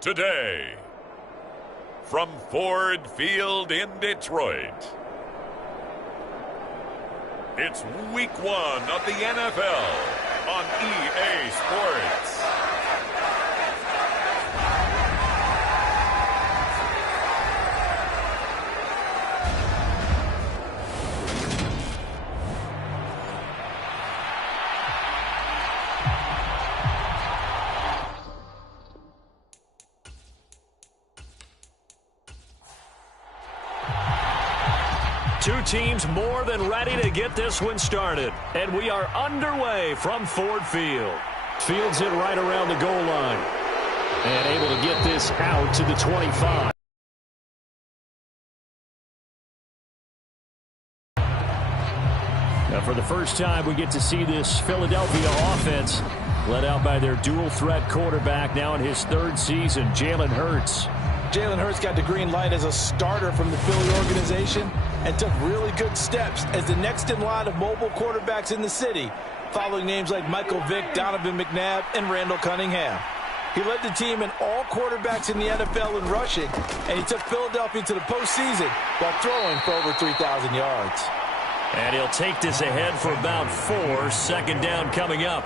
Today, from Ford Field in Detroit, it's Week 1 of the NFL on EA Sports. Two teams more than ready to get this one started. And we are underway from Ford Field. Fields it right around the goal line. And able to get this out to the 25. Now for the first time, we get to see this Philadelphia offense led out by their dual-threat quarterback now in his third season, Jalen Hurts. Jalen Hurts got the green light as a starter from the Philly organization and took really good steps as the next in line of mobile quarterbacks in the city, following names like Michael Vick, Donovan McNabb, and Randall Cunningham. He led the team in all quarterbacks in the NFL in rushing, and he took Philadelphia to the postseason while throwing for over 3,000 yards. And he'll take this ahead for about 4. Second down coming up.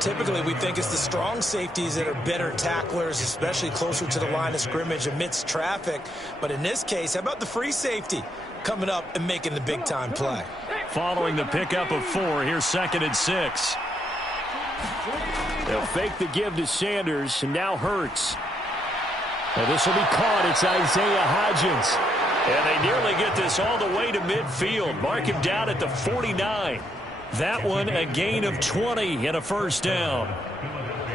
Typically, we think it's the strong safeties that are better tacklers, especially closer to the line of scrimmage amidst traffic. But in this case, how about the free safety coming up and making the big-time play? Following the pickup of 4, here's 2nd and 6. They'll fake the give to Sanders, and now Hurts. And this will be caught. It's Isaiah Hodgins. And they nearly get this all the way to midfield. Mark him down at the 49. That one, a gain of 20 and a first down.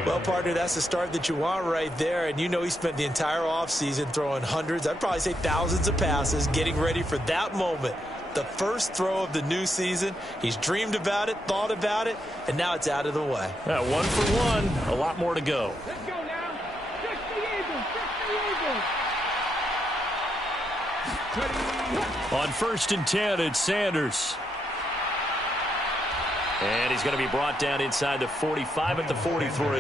Well, partner, that's the start that you want right there. And you know he spent the entire offseason throwing hundreds, I'd probably say thousands of passes, getting ready for that moment. The first throw of the new season. He's dreamed about it, thought about it, and now it's out of the way. 1 for 1, a lot more to go. Let's go now. Just the Eagles. On 1st and 10, it's Sanders. And he's going to be brought down inside the 45 at the 43.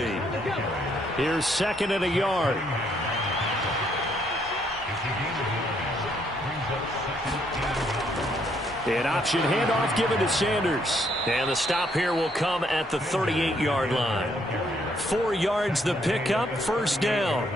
Here's 2nd and a yard. An option handoff given to Sanders. And the stop here will come at the 38-yard line. 4 yards the pickup, first down.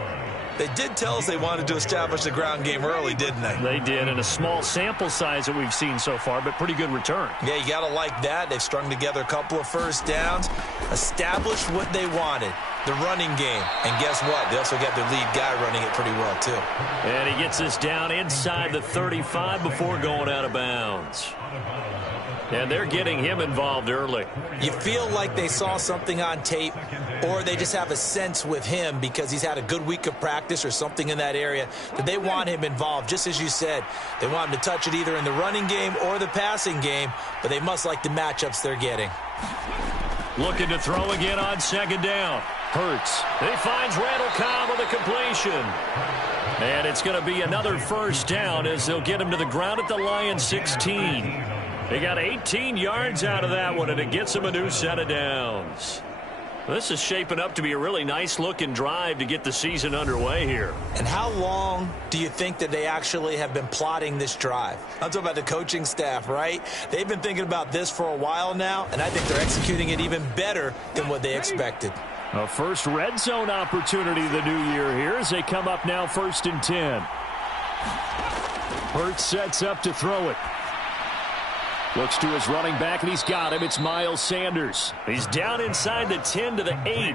They did tell us they wanted to establish the ground game early, didn't they? They did, in a small sample size that we've seen so far, but pretty good return. Yeah, you got to like that. They've strung together a couple of first downs, established what they wanted, the running game. And guess what? They also got their lead guy running it pretty well, too. And he gets us down inside the 35 before going out of bounds. And they're getting him involved early. You feel like they saw something on tape, or they just have a sense with him because he's had a good week of practice or something in that area that they want him involved. Just as you said, they want him to touch it either in the running game or the passing game, but they must like the matchups they're getting. Looking to throw again on 2nd down. Hurts. He finds Randall Cobb on the completion. And it's going to be another first down as they'll get him to the ground at the Lions 16. They got 18 yards out of that one, and it gets them a new set of downs. This is shaping up to be a really nice-looking drive to get the season underway here. And how long do you think that they actually have been plotting this drive? I'm talking about the coaching staff, right? They've been thinking about this for a while now, and I think they're executing it even better than what they expected. A first red zone opportunity the new year here as they come up now 1st and 10. Hurts sets up to throw it. Looks to his running back, and he's got him. It's Miles Sanders. He's down inside the 10 to the 8,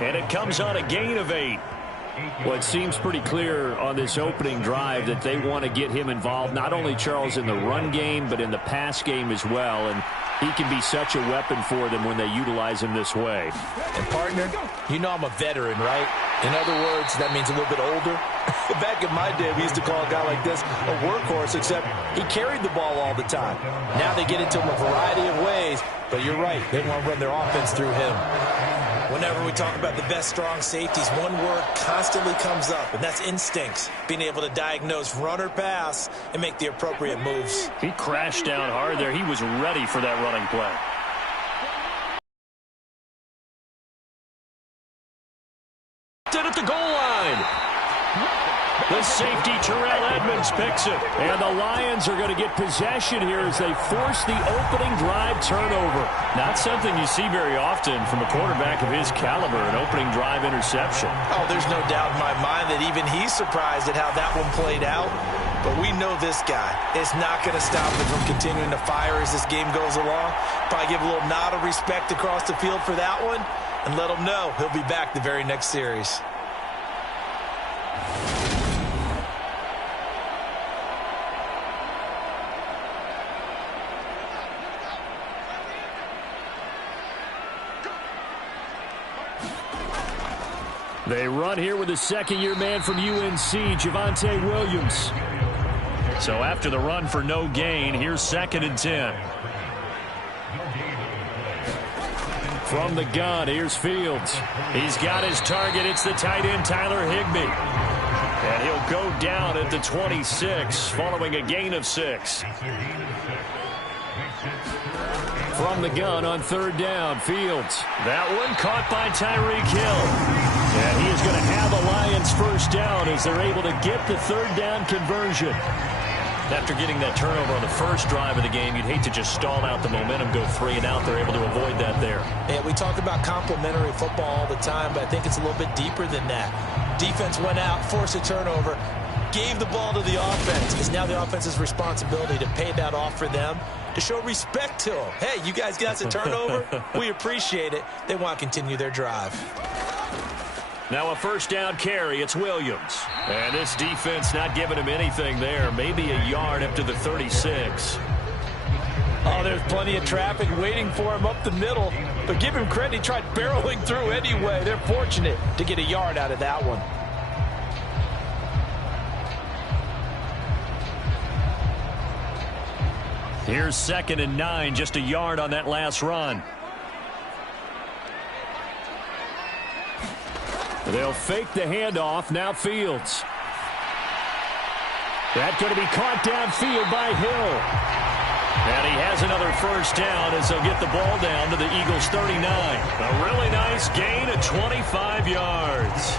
and it comes on a gain of 8. Well, it seems pretty clear on this opening drive that they want to get him involved, not only, Charles, in the run game, but in the pass game as well. And he can be such a weapon for them when they utilize him this way. And, partner, you know I'm a veteran, right? In other words, that means a little bit older. Back in my day, we used to call a guy like this a workhorse, except he carried the ball all the time. Now they get into him a variety of ways, but you're right. They want to run their offense through him. Whenever we talk about the best strong safeties, one word constantly comes up, and that's instincts. Being able to diagnose run or pass and make the appropriate moves. He crashed down hard there. He was ready for that running play. At the goal line. The safety, Terrell Edmonds, picks it. And the Lions are going to get possession here as they force the opening drive turnover. Not something you see very often from a quarterback of his caliber, an opening drive interception. Oh, there's no doubt in my mind that even he's surprised at how that one played out. But we know this guy is not going to stop him from continuing to fire as this game goes along. Probably give a little nod of respect across the field for that one and let him know he'll be back the very next series. They run here with a second-year man from UNC, Javonte Williams. So after the run for no gain, here's 2nd and 10. From the gun, here's Fields. He's got his target. It's the tight end, Tyler Higbee. And he'll go down at the 26, following a gain of 6. From the gun on 3rd down, Fields. That one caught by Tyreek Hill. And he is going to have a Lions first down as they're able to get the 3rd down conversion. After getting that turnover on the first drive of the game, you'd hate to just stall out the momentum, go 3 and out. They're able to avoid that there. Yeah, we talk about complementary football all the time, but I think it's a little bit deeper than that. Defense went out, forced a turnover, gave the ball to the offense. It's now the offense's responsibility to pay that off for them, to show respect to them. Hey, you guys got the turnover? We appreciate it. They want to continue their drive. Now a first down carry. It's Williams. And this defense not giving him anything there. Maybe a yard up to the 36. Oh, there's plenty of traffic waiting for him up the middle. But give him credit, he tried barreling through anyway. They're fortunate to get a yard out of that one. Here's 2nd and 9, just a yard on that last run. They'll fake the handoff. Now Fields. That's going to be caught downfield by Hill. And he has another first down as they'll get the ball down to the Eagles' 39. A really nice gain of 25 yards.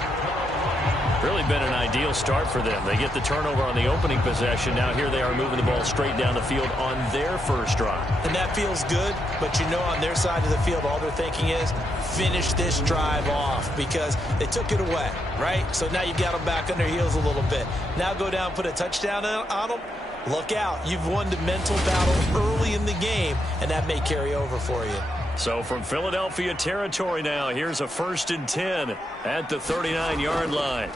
Really been an ideal start for them. They get the turnover on the opening possession. Now here they are moving the ball straight down the field on their first drive. And that feels good, but you know on their side of the field all they're thinking is finish this drive off because they took it away, right? So now you got them back on their heels a little bit. Now go down, put a touchdown on them. Look out. You've won the mental battle early in the game, and that may carry over for you. So from Philadelphia territory now, here's a 1st and 10 at the 39-yard line.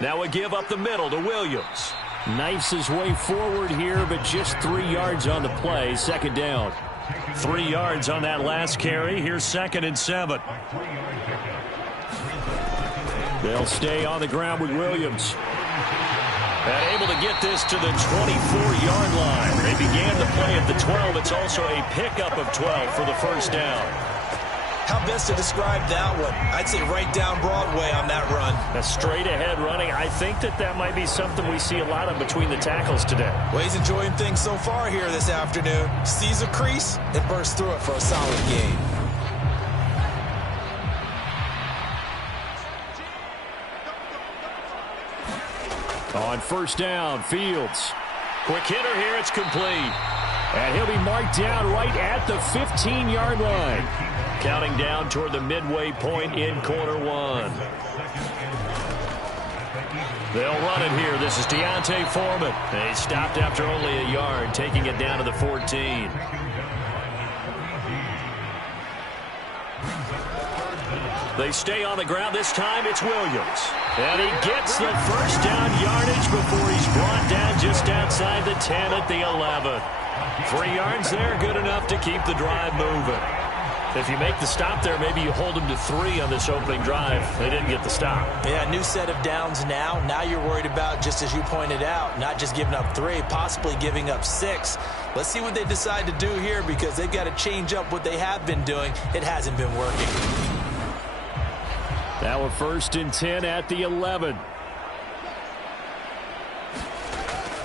Now a give up the middle to Williams. Knifes his way forward here, but just 3 yards on the play. 2nd down. 3 yards on that last carry. Here's 2nd and 7. They'll stay on the ground with Williams. And able to get this to the 24-yard line. They began the play at the 12. It's also a pickup of 12 for the first down. How best to describe that one? I'd say right down Broadway on that run. A straight-ahead running. I think that might be something we see a lot of between the tackles today. Well, he's enjoying things so far here this afternoon. Sees a crease and bursts through it for a solid gain. On first down, Fields. Quick hitter here, it's complete. And he'll be marked down right at the 15-yard line. Counting down toward the midway point in quarter one. They'll run it here. This is Deontay Foreman. He stopped after only a yard, taking it down to the 14. They stay on the ground. This time it's Williams. And he gets the first down yardage before he's brought down just outside the 10 at the 11. 3 yards there, good enough to keep the drive moving. If you make the stop there, maybe you hold them to 3 on this opening drive. They didn't get the stop. Yeah, new set of downs now. Now you're worried about, just as you pointed out, not just giving up 3, possibly giving up 6. Let's see what they decide to do here because they've got to change up what they have been doing. It hasn't been working. Now a 1st and 10 at the 11.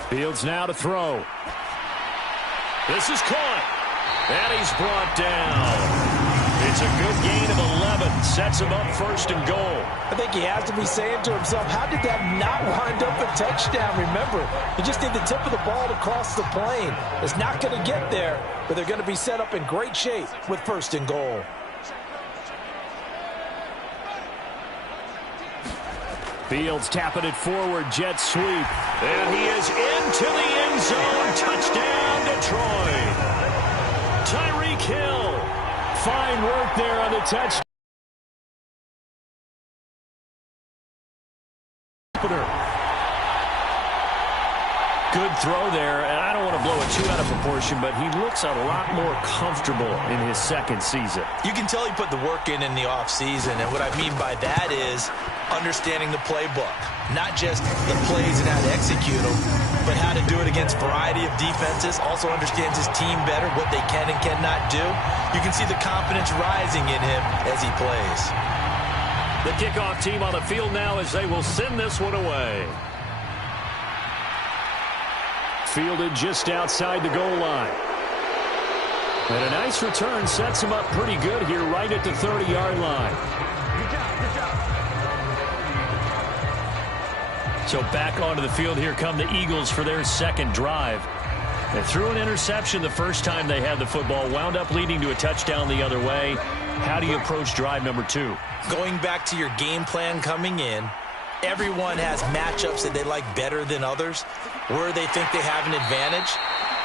Fields now to throw. This is caught. And he's brought down. It's a good gain of 11. Sets him up first and goal. I think he has to be saying to himself, how did that not wind up a touchdown? Remember, you just need the tip of the ball to cross the plane. It's not going to get there, but they're going to be set up in great shape with first and goal. Fields tapping it forward, jet sweep. And he is into the end zone. Touchdown, Detroit. Tyreek Hill. Fine work there on the touchdown. Good throw there, and I don't want to blow it too out of proportion, but he looks a lot more comfortable in his second season. You can tell he put the work in the offseason, and what I mean by that is understanding the playbook. Not just the plays and how to execute them, but how to do it against a variety of defenses. Also understands his team better, what they can and cannot do. You can see the confidence rising in him as he plays. The kickoff team on the field now as they will send this one away. Fielded just outside the goal line. And a nice return sets him up pretty good here right at the 30-yard line. So back onto the field, here come the Eagles for their second drive. They threw an interception the first time they had the football, wound up leading to a touchdown the other way. How do you approach drive number 2? Going back to your game plan coming in, everyone has matchups that they like better than others. Where they think they have an advantage,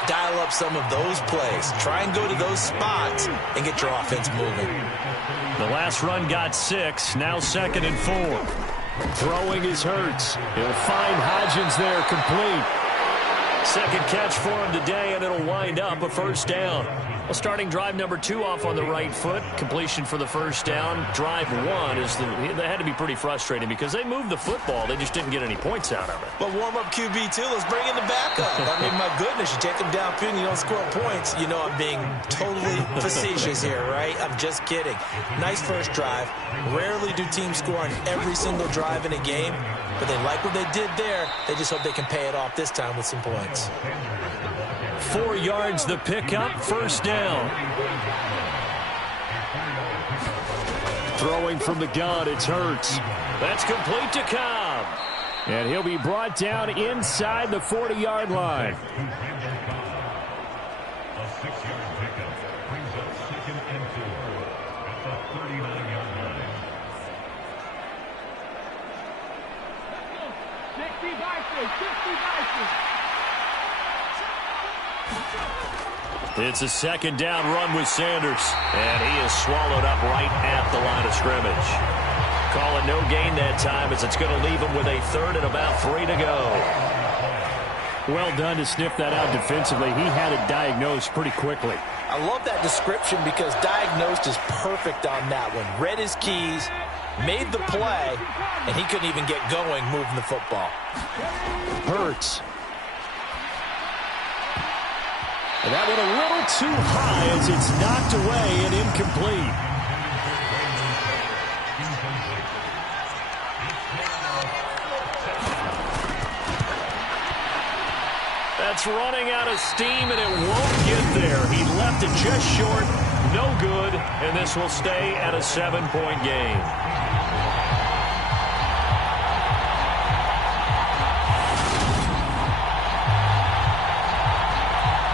dial up some of those plays. Try and go to those spots and get your offense moving. The last run got 6, now 2nd and 4. Throwing is Hurts. He'll find Hodgins there, complete. Second catch for him today, and it'll wind up a first down. Well, starting drive number 2 off on the right foot. Completion for the first down. Drive 1 is they had to be pretty frustrating because they moved the football. They just didn't get any points out of it. But warm-up QB, too. Let's bring in the backup. I mean, my goodness, you take them downfield and you don't score points. You know I'm being totally facetious here, right? I'm just kidding. Nice first drive. Rarely do teams score on every single drive in a game, but they like what they did there. They just hope they can pay it off this time with some points. 4 yards the pickup, first down. Throwing from the gun, it's Hurts. That's complete to Cobb. And he'll be brought down inside the 40-yard line. A 6-yard pickup brings up 2nd and 4 at the 39-yard line. 60 Vikings, 60 Vikings. It's a second down run with Sanders. And he is swallowed up right at the line of scrimmage. Calling no gain that time as it's going to leave him with a 3rd and about 3 to go. Well done to sniff that out defensively. He had it diagnosed pretty quickly. I love that description because diagnosed is perfect on that one. Read his keys, made the play, and he couldn't even get going moving the football. Hurts. And that one a little too high as it's knocked away and incomplete. That's running out of steam, and it won't get there. He left it just short, no good, and this will stay at a 7-point game.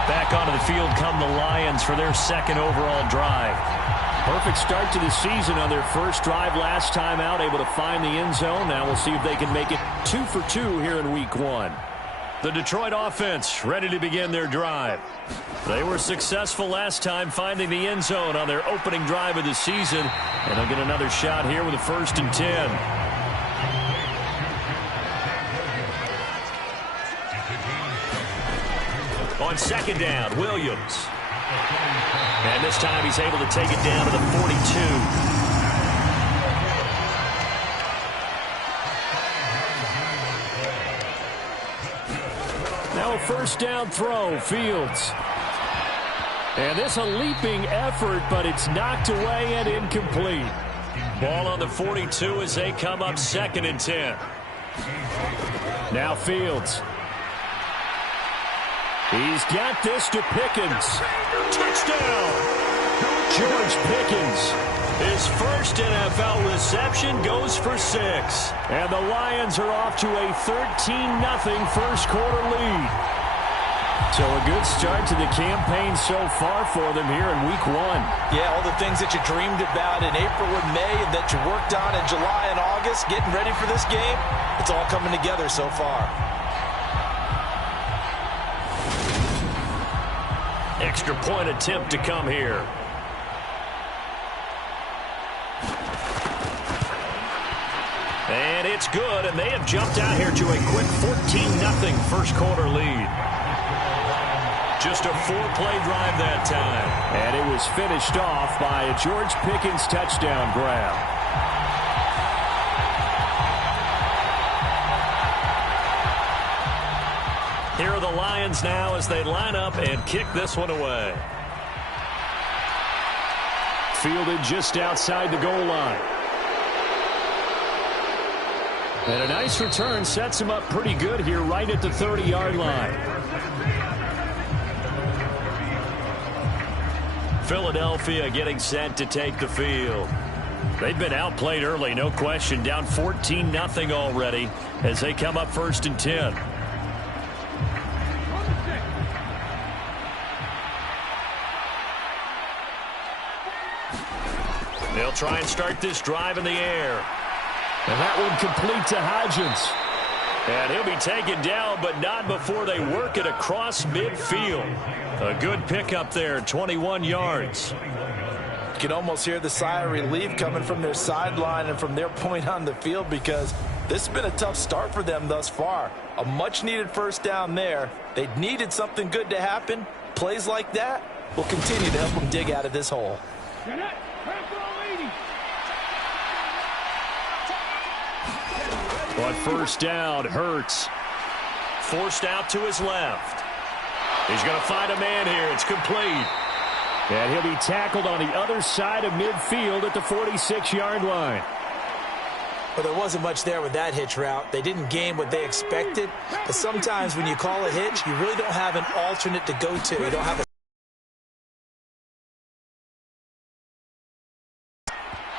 Back onto the field come the Lions for their second overall drive. Perfect start to the season on their first drive last time out, able to find the end zone. Now we'll see if they can make it 2 for 2 here in week 1. The Detroit offense ready to begin their drive. They were successful last time finding the end zone on their opening drive of the season, and they'll get another shot here with a 1st and 10. On second down, Williams. And this time he's able to take it down to the 42. Now a first down throw, Fields. And this a leaping effort, but it's knocked away and incomplete. Ball on the 42 as they come up 2nd and 10. Now Fields. He's got this to Pickens. Touchdown! George Pickens is first NFL reception goes for 6. And the Lions are off to a 13-0 first quarter lead. So a good start to the campaign so far for them here in week 1. Yeah, all the things that you dreamed about in April and May and that you worked on in July and August, getting ready for this game, it's all coming together so far. Extra point attempt to come here. And it's good, and they have jumped out here to a quick 14-0 first quarter lead. Just a 4-play drive that time. And it was finished off by a George Pickens touchdown grab. Here are the Lions now as they line up and kick this one away. Fielded just outside the goal line. And a nice return sets him up pretty good here right at the 30-yard line. Philadelphia getting set to take the field. They've been outplayed early, no question. Down 14-0 already as they come up 1st and 10. They'll try and start this drive in the air. And that one complete to Hodgins. And he'll be taken down, but not before they work it across midfield. A good pickup there, 21 yards. You can almost hear the sigh of relief coming from their sideline and from their point on the field because this has been a tough start for them thus far. A much-needed first down there. They needed something good to happen. Plays like that will continue to help them dig out of this hole. But first down, Hurts. Forced out to his left. He's going to find a man here. It's complete. And he'll be tackled on the other side of midfield at the 46-yard line. Well, there wasn't much there with that hitch route. They didn't gain what they expected. But sometimes when you call a hitch, you really don't have an alternate to go to. You don't have a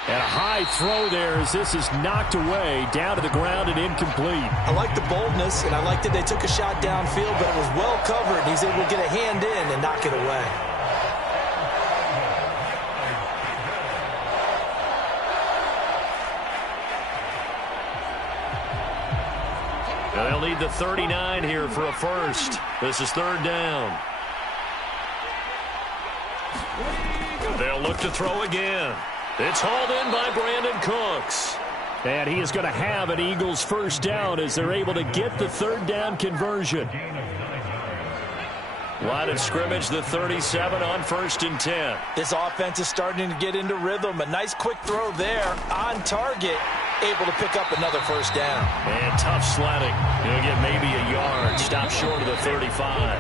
And a high throw there as this is knocked away, down to the ground and incomplete. I like the boldness, and I like that they took a shot downfield, but it was well covered. He's able to get a hand in and knock it away. Now they'll need the 39 here for a first. This is 3rd down. They'll look to throw again. It's hauled in by Brandon Cooks. And he is going to have an Eagles first down as they're able to get the 3rd down conversion. Line of scrimmage, the 37 on 1st and 10. This offense is starting to get into rhythm. A nice quick throw there on target. Able to pick up another first down. And tough sledding. He'll get maybe a yard. Stop short of the 35.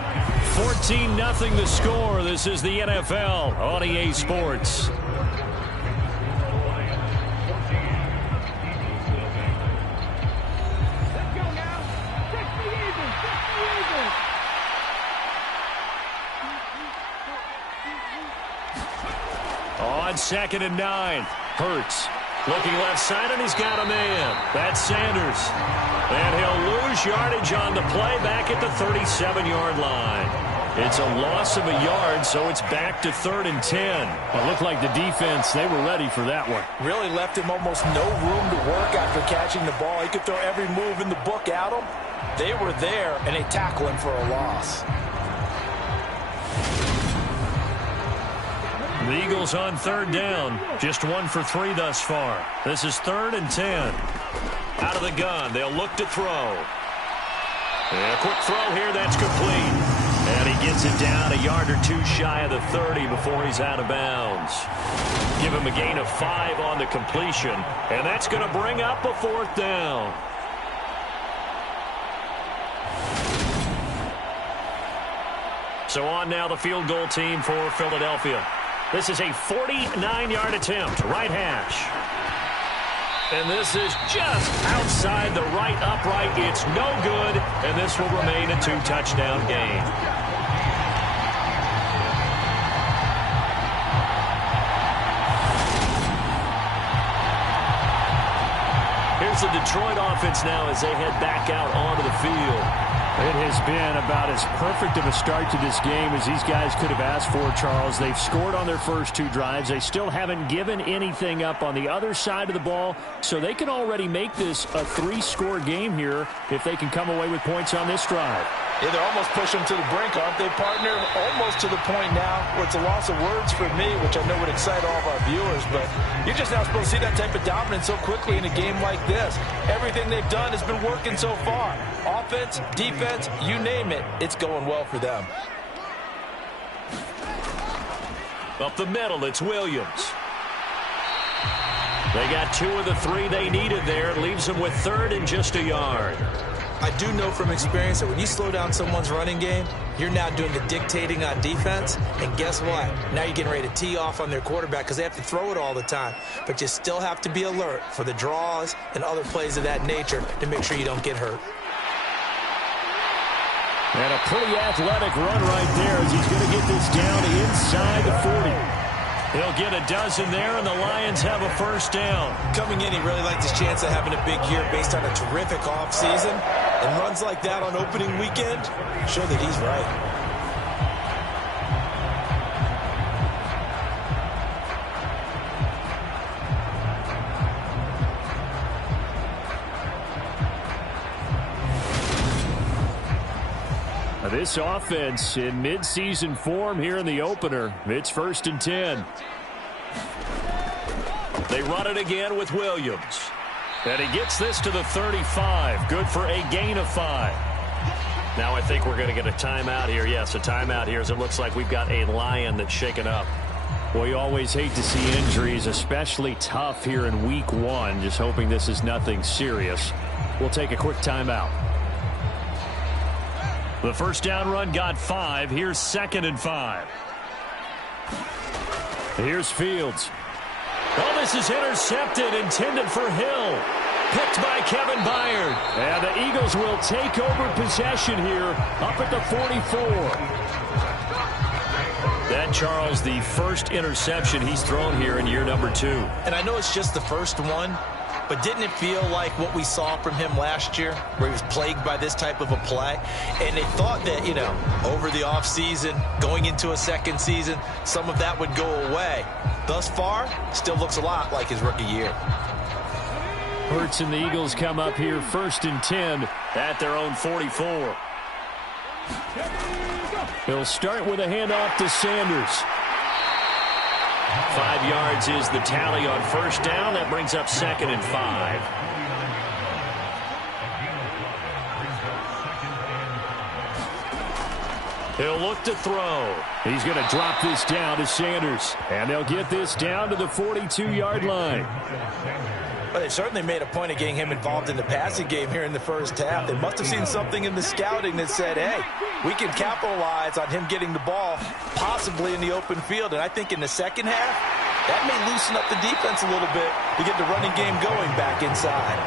14-0 the score. This is the NFL on EA Sports. On 2nd and 9, Hurts looking left side, and he's got a man. That's Sanders. And he'll lose yardage on the play back at the 37-yard line. It's a loss of a yard, so it's back to 3rd and 10. It looked like the defense, they were ready for that one. Really left him almost no room to work after catching the ball. He could throw every move in the book at him. They were there, and they tackle him for a loss. The Eagles on 3rd down. Just 1 for 3 thus far. This is 3rd and 10. Out of the gun. They'll look to throw. And a quick throw here. That's complete. And he gets it down a yard or 2 shy of the 30 before he's out of bounds. Give him a gain of 5 on the completion. And that's going to bring up a 4th down. So on now the field goal team for Philadelphia. This is a 49-yard attempt, right hash. And this is just outside the right upright. It's no good, and this will remain a 2-touchdown game. Here's the Detroit offense now as they head back out onto the field. It has been about as perfect of a start to this game as these guys could have asked for, Charles. They've scored on their first 2 drives. They still haven't given anything up on the other side of the ball, so they can already make this a 3-score game here if they can come away with points on this drive. Yeah, they're almost pushing them to the brink, aren't they, partner? Almost to the point now where it's a loss of words for me, which I know would excite all of our viewers, but you're just not supposed to see that type of dominance so quickly in a game like this. Everything they've done has been working so far. Offense, defense, you name it, it's going well for them. Up the middle, it's Williams. They got 2 of the 3 they needed there. It leaves them with 3rd and just a yard. I do know from experience that when you slow down someone's running game, you're now doing the dictating on defense. And guess what? Now you're getting ready to tee off on their quarterback because they have to throw it all the time. But you still have to be alert for the draws and other plays of that nature to make sure you don't get hurt. And a pretty athletic run right there as he's going to get this down inside the 40. He'll get a dozen there, and the Lions have a first down. Coming in, he really liked his chance of having a big year based on a terrific offseason. And runs like that on opening weekend show that he's right. This offense in midseason form here in the opener. It's 1st and 10. They run it again with Williams. And he gets this to the 35. Good for a gain of 5. Now I think we're going to get a timeout here. Yes, a timeout here as it looks like we've got a Lion that's shaken up. Well, you always hate to see injuries, especially tough here in week 1. Just hoping this is nothing serious. We'll take a quick timeout. The first down run got 5. Here's 2nd and 5. Here's Fields. Oh, this is intercepted, intended for Hill. Picked by Kevin Byard. And the Eagles will take over possession here up at the 44. That, Charles, the first interception he's thrown here in year number 2. And I know it's just the first one, but didn't it feel like what we saw from him last year, where he was plagued by this type of a play? And they thought that, you know, over the offseason, going into a second season, some of that would go away. Thus far, still looks a lot like his rookie year. Hurts and the Eagles come up here 1st and 10 at their own 44. He'll start with a handoff to Sanders. 5 yards is the tally on first down. That brings up 2nd and 5. He'll look to throw. He's going to drop this down to Sanders. And they'll get this down to the 42-yard line. But they certainly made a point of getting him involved in the passing game here in the first half. They must have seen something in the scouting that said, hey, we can capitalize on him getting the ball possibly in the open field. And I think in the second half, that may loosen up the defense a little bit to get the running game going back inside.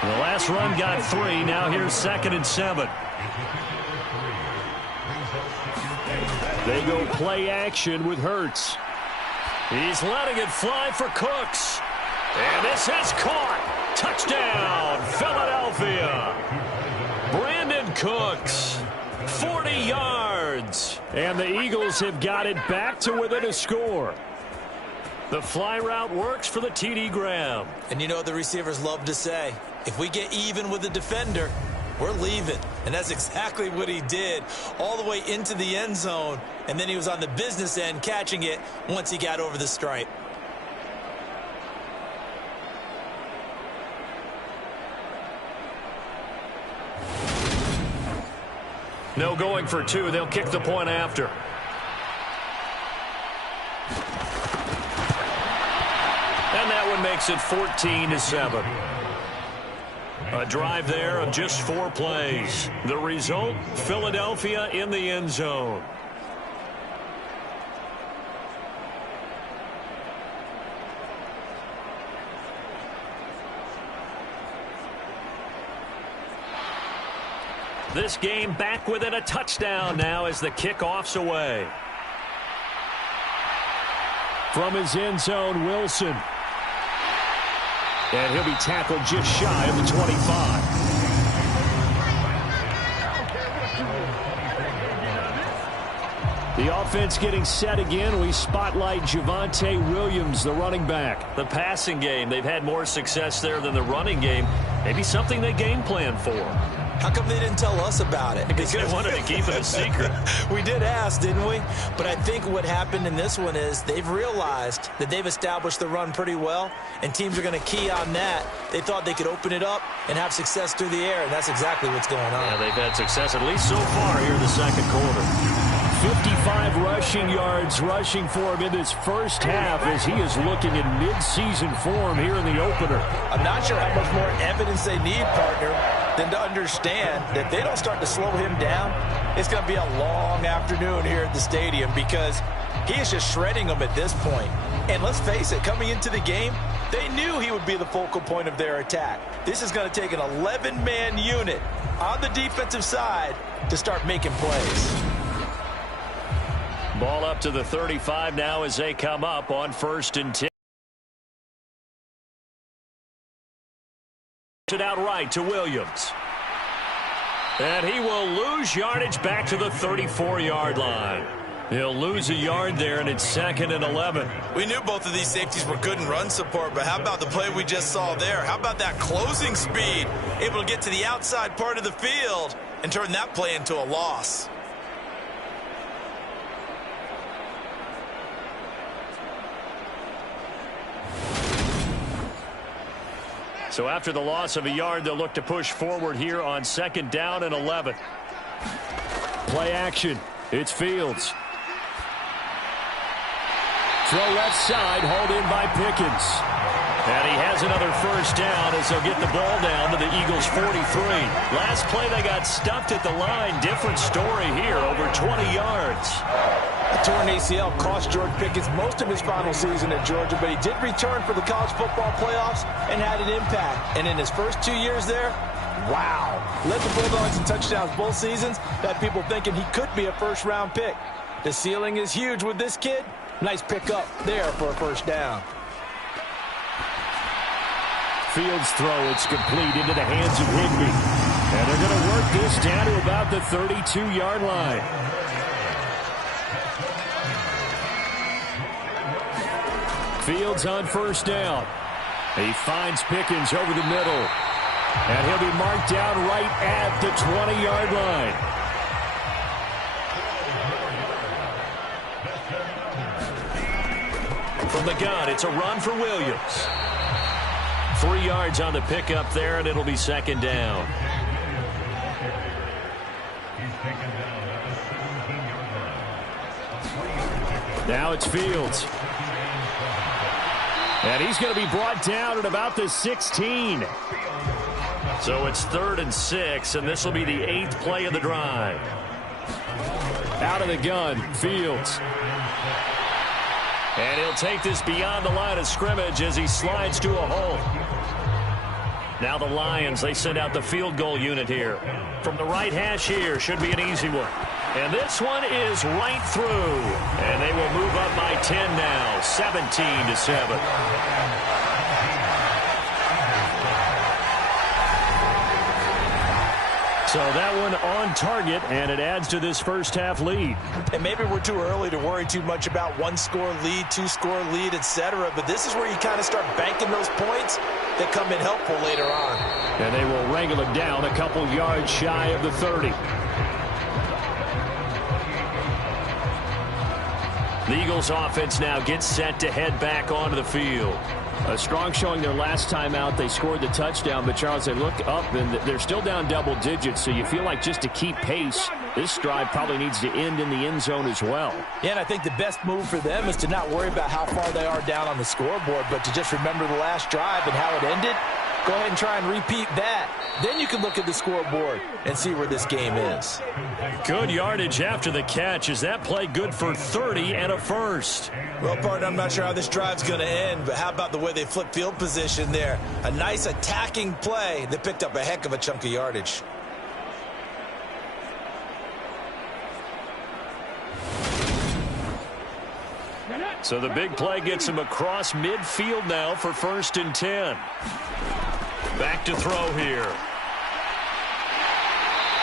The last run got 3. Now here's 2nd and 7. They go play action with Hurts. He's letting it fly for Cooks. And this is caught. Touchdown, Philadelphia. Brandon Cooks, 40 yards. And the Eagles have got it back to within a score. The fly route works for the TD Graham. And you know what the receivers love to say? If we get even with the defender, we're leaving. And that's exactly what he did all the way into the end zone. And then he was on the business end catching it once he got over the stripe. No going for 2. They'll kick the point after. And that one makes it 14-7. A drive there of just 4 plays. The result, Philadelphia in the end zone. This game back within a touchdown now as the kickoff's away. From his end zone, Wilson. And he'll be tackled just shy of the 25. The offense getting set again. We spotlight Javonte Williams, the running back. The passing game, they've had more success there than the running game. Maybe something they game plan for. How come they didn't tell us about it? Because they wanted to keep it a secret. We did ask, didn't we? But I think what happened in this one is they've realized that they've established the run pretty well, and teams are going to key on that. They thought they could open it up and have success through the air, and that's exactly what's going on. Yeah, they've had success at least so far here in the second quarter. 55 rushing yards rushing for him in this first half as he is looking in mid-season form here in the opener. I'm not sure how much more evidence they need, partner, than to understand that if they don't start to slow him down, it's going to be a long afternoon here at the stadium because he is just shredding them at this point. And let's face it, coming into the game, they knew he would be the focal point of their attack. This is going to take an 11-man unit on the defensive side to start making plays. Ball up to the 35 now as they come up on 1st and 10. It outright to Williams. And he will lose yardage back to the 34-yard line. He'll lose a yard there, and it's 2nd and 11. We knew both of these safeties were good in run support, but how about the play we just saw there? How about that closing speed? Able to get to the outside part of the field and turn that play into a loss. So after the loss of a yard, they'll look to push forward here on 2nd down and 11. Play action. It's Fields. Throw left side, hauled in by Pickens. And he has another first down as they'll get the ball down to the Eagles' 43. Last play, they got stuffed at the line. Different story here, over 20 yards. A torn ACL cost George Pickens most of his final season at Georgia, but he did return for the college football playoffs and had an impact. And in his first 2 years there, wow. Led the Bulldogs in touchdowns both seasons. Had people thinking he could be a first-round pick. The ceiling is huge with this kid. Nice pickup there for a first down. Fields throw, it's complete into the hands of Higbee. And they're going to work this down to about the 32-yard line. Fields on first down. He finds Pickens over the middle. And he'll be marked down right at the 20-yard line. From the gun, it's a run for Williams. 3 yards on the pickup there, and it'll be 2nd down. Now it's Fields. And he's going to be brought down at about the 16. So it's 3rd and 6, and this will be the 8th play of the drive. Out of the gun, Fields. And he'll take this beyond the line of scrimmage as he slides to a hole. Now the Lions, they send out the field goal unit here. From the right hash here, should be an easy one. And this one is right through. And they will move up by 10 now, 17-7. So that one on target, and it adds to this first half lead. And maybe we're too early to worry too much about 1-score lead, 2-score lead, etc. But this is where you kind of start banking those points that come in helpful later on. And they will wrangle it down a couple yards shy of the 30. The Eagles offense now gets set to head back onto the field. A strong showing their last time out. They scored the touchdown, but Charles, they look up and they're still down double digits, so you feel like just to keep pace, this drive probably needs to end in the end zone as well. Yeah, and I think the best move for them is to not worry about how far they are down on the scoreboard, but to just remember the last drive and how it ended. Go ahead and try and repeat that. Then you can look at the scoreboard and see where this game is. Good yardage after the catch. Is that play good for 30 and a first? Well, partner, I'm not sure how this drive's going to end, but how about the way they flip field position there? A nice attacking play that picked up a heck of a chunk of yardage. So the big play gets him across midfield now for 1st and 10. Back to throw here.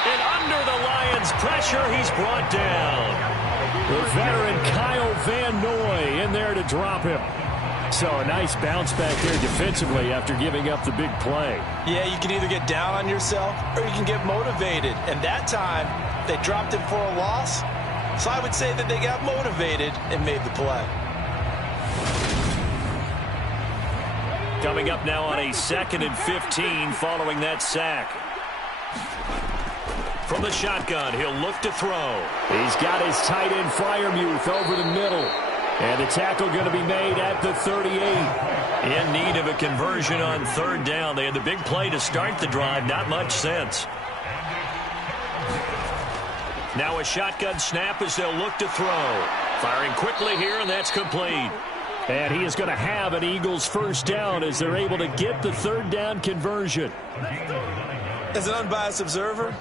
And under the Lions' pressure, he's brought down. The veteran Kyle Van Noy in there to drop him. So a nice bounce back there defensively after giving up the big play. Yeah, you can either get down on yourself or you can get motivated. And that time, they dropped him for a loss. So I would say that they got motivated and made the play. Coming up now on a 2nd and 15 following that sack. From the shotgun, he'll look to throw. He's got his tight end Freiermuth over the middle. And the tackle going to be made at the 38. In need of a conversion on 3rd down. They had the big play to start the drive. Not much sense. Now a shotgun snap as they'll look to throw. Firing quickly here, and that's complete. And he is going to have an Eagles 1st down as they're able to get the 3rd down conversion. As an unbiased observer,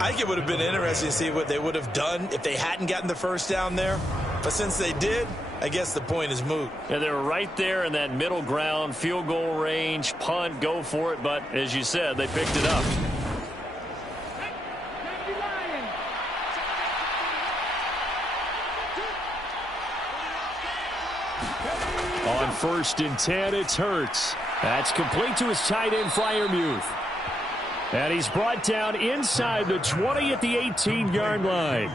I think it would have been interesting to see what they would have done if they hadn't gotten the 1st down there. But since they did, I guess the point is moot. And they were right there in that middle ground, field goal range, punt, go for it. But as you said, they picked it up. On 1st and 10, it's Hurts. That's complete to his tight end Freiermuth. And he's brought down inside the 20 at the 18-yard line.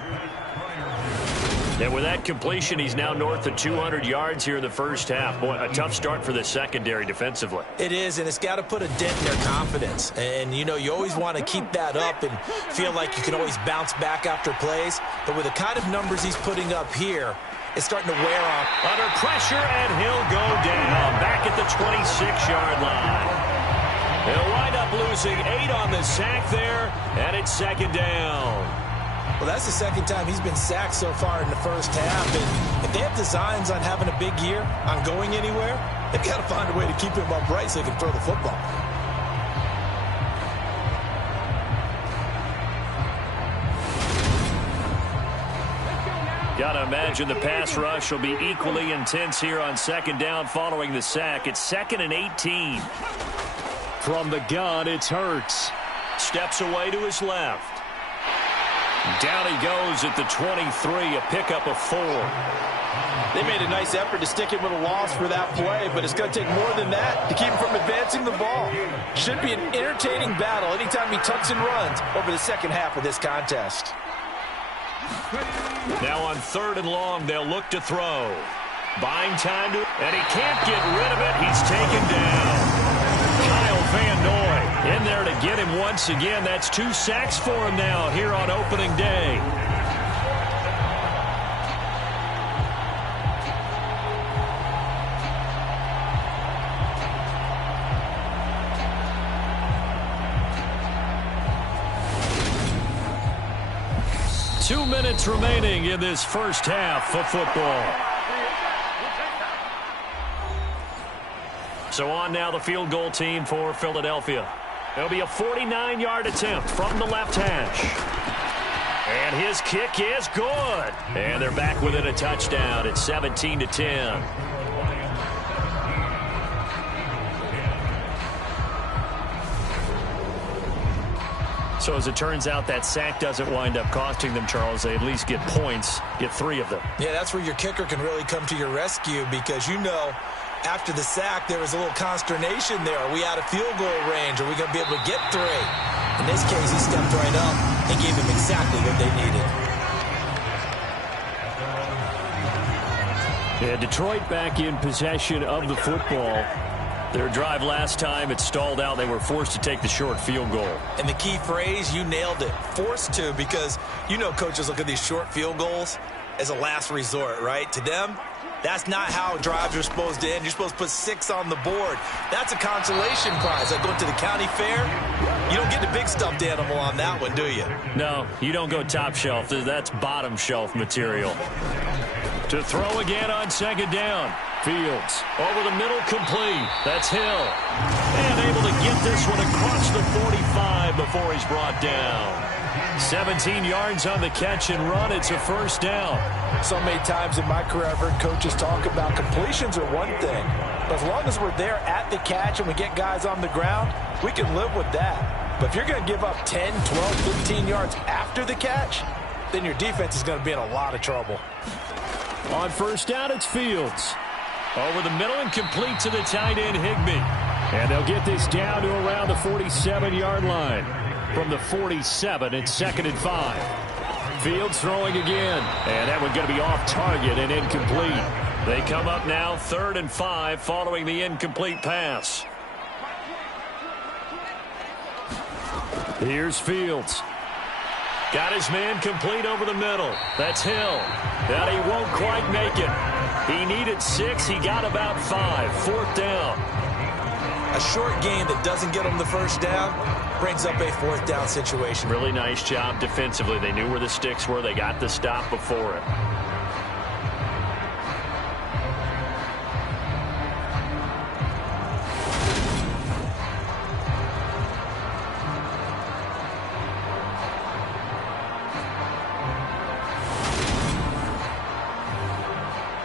And with that completion, he's now north of 200 yards here in the 1st half. Boy, a tough start for the secondary defensively. It is, and it's got to put a dent in their confidence. And, you know, you always want to keep that up and feel like you can always bounce back after plays. But with the kind of numbers he's putting up here, it's starting to wear off. Under pressure, and he'll go down back at the 26-yard line. They'll wind up losing 8 on the sack there, and it's 2nd down. Well, that's the 2nd time he's been sacked so far in the 1st half. And if they have designs on having a big year, on going anywhere, they've got to find a way to keep him upright so he can throw the football. Got to imagine the pass rush will be equally intense here on 2nd down following the sack. It's 2nd and 18. From the gun, it's Hurts. Steps away to his left. Down he goes at the 23, a pickup of 4. They made a nice effort to stick him with a loss for that play, but it's going to take more than that to keep him from advancing the ball. Should be an entertaining battle anytime he tucks and runs over the 2nd half of this contest. Now on 3rd and long, they'll look to throw. Buying time to, and he can't get rid of it. He's taken down. Kyle Van Noy in there to get him once again. That's 2 sacks for him now here on opening day. Two minutes remaining in this 1st half of football. So on now the field goal team for Philadelphia. It'll be a 49-yard attempt from the left hash. And his kick is good. And they're back within a touchdown. It's 17-10. So as it turns out, that sack doesn't wind up costing them, Charles. They at least get points, get 3 of them. Yeah, that's where your kicker can really come to your rescue because, you know, after the sack, there was a little consternation there. Are we out of field goal range? Are we going to be able to get 3? In this case, he stepped right up and gave them exactly what they needed. Yeah, Detroit back in possession of the football. Their drive last time, it stalled out. They were forced to take the short field goal. And the key phrase, you nailed it, forced to, because you know coaches look at these short field goals as a last resort, right? To them, that's not how drives are supposed to end. You're supposed to put 6 on the board. That's a consolation prize. Like going to the county fair, you don't get the big stuffed animal on that one, do you? No, you don't go top shelf. That's bottom shelf material. To throw again on second down. Fields over the middle, complete. That's Hill. And able to get this one across the 45 before he's brought down. 17 yards on the catch and run. It's a first down. So many times in my career I've heard coaches talk about completions are one thing. But as long as we're there at the catch and we get guys on the ground, we can live with that. But if you're going to give up 10, 12, 15 yards after the catch, then your defense is going to be in a lot of trouble. On first down, it's Fields. Over the middle and complete to the tight end, Higbee. And they'll get this down to around the 47-yard line. From the 47, it's second and 5. Fields throwing again. And that one's going to be off target and incomplete. They come up now 3rd and 5 following the incomplete pass. Here's Fields. Got his man complete over the middle. That's Hill. That he won't quite make it. He needed 6. He got about 5. 4th down. A short game that doesn't get him the first down brings up a 4th down situation. Really nice job defensively. They knew where the sticks were. They got the stop before it.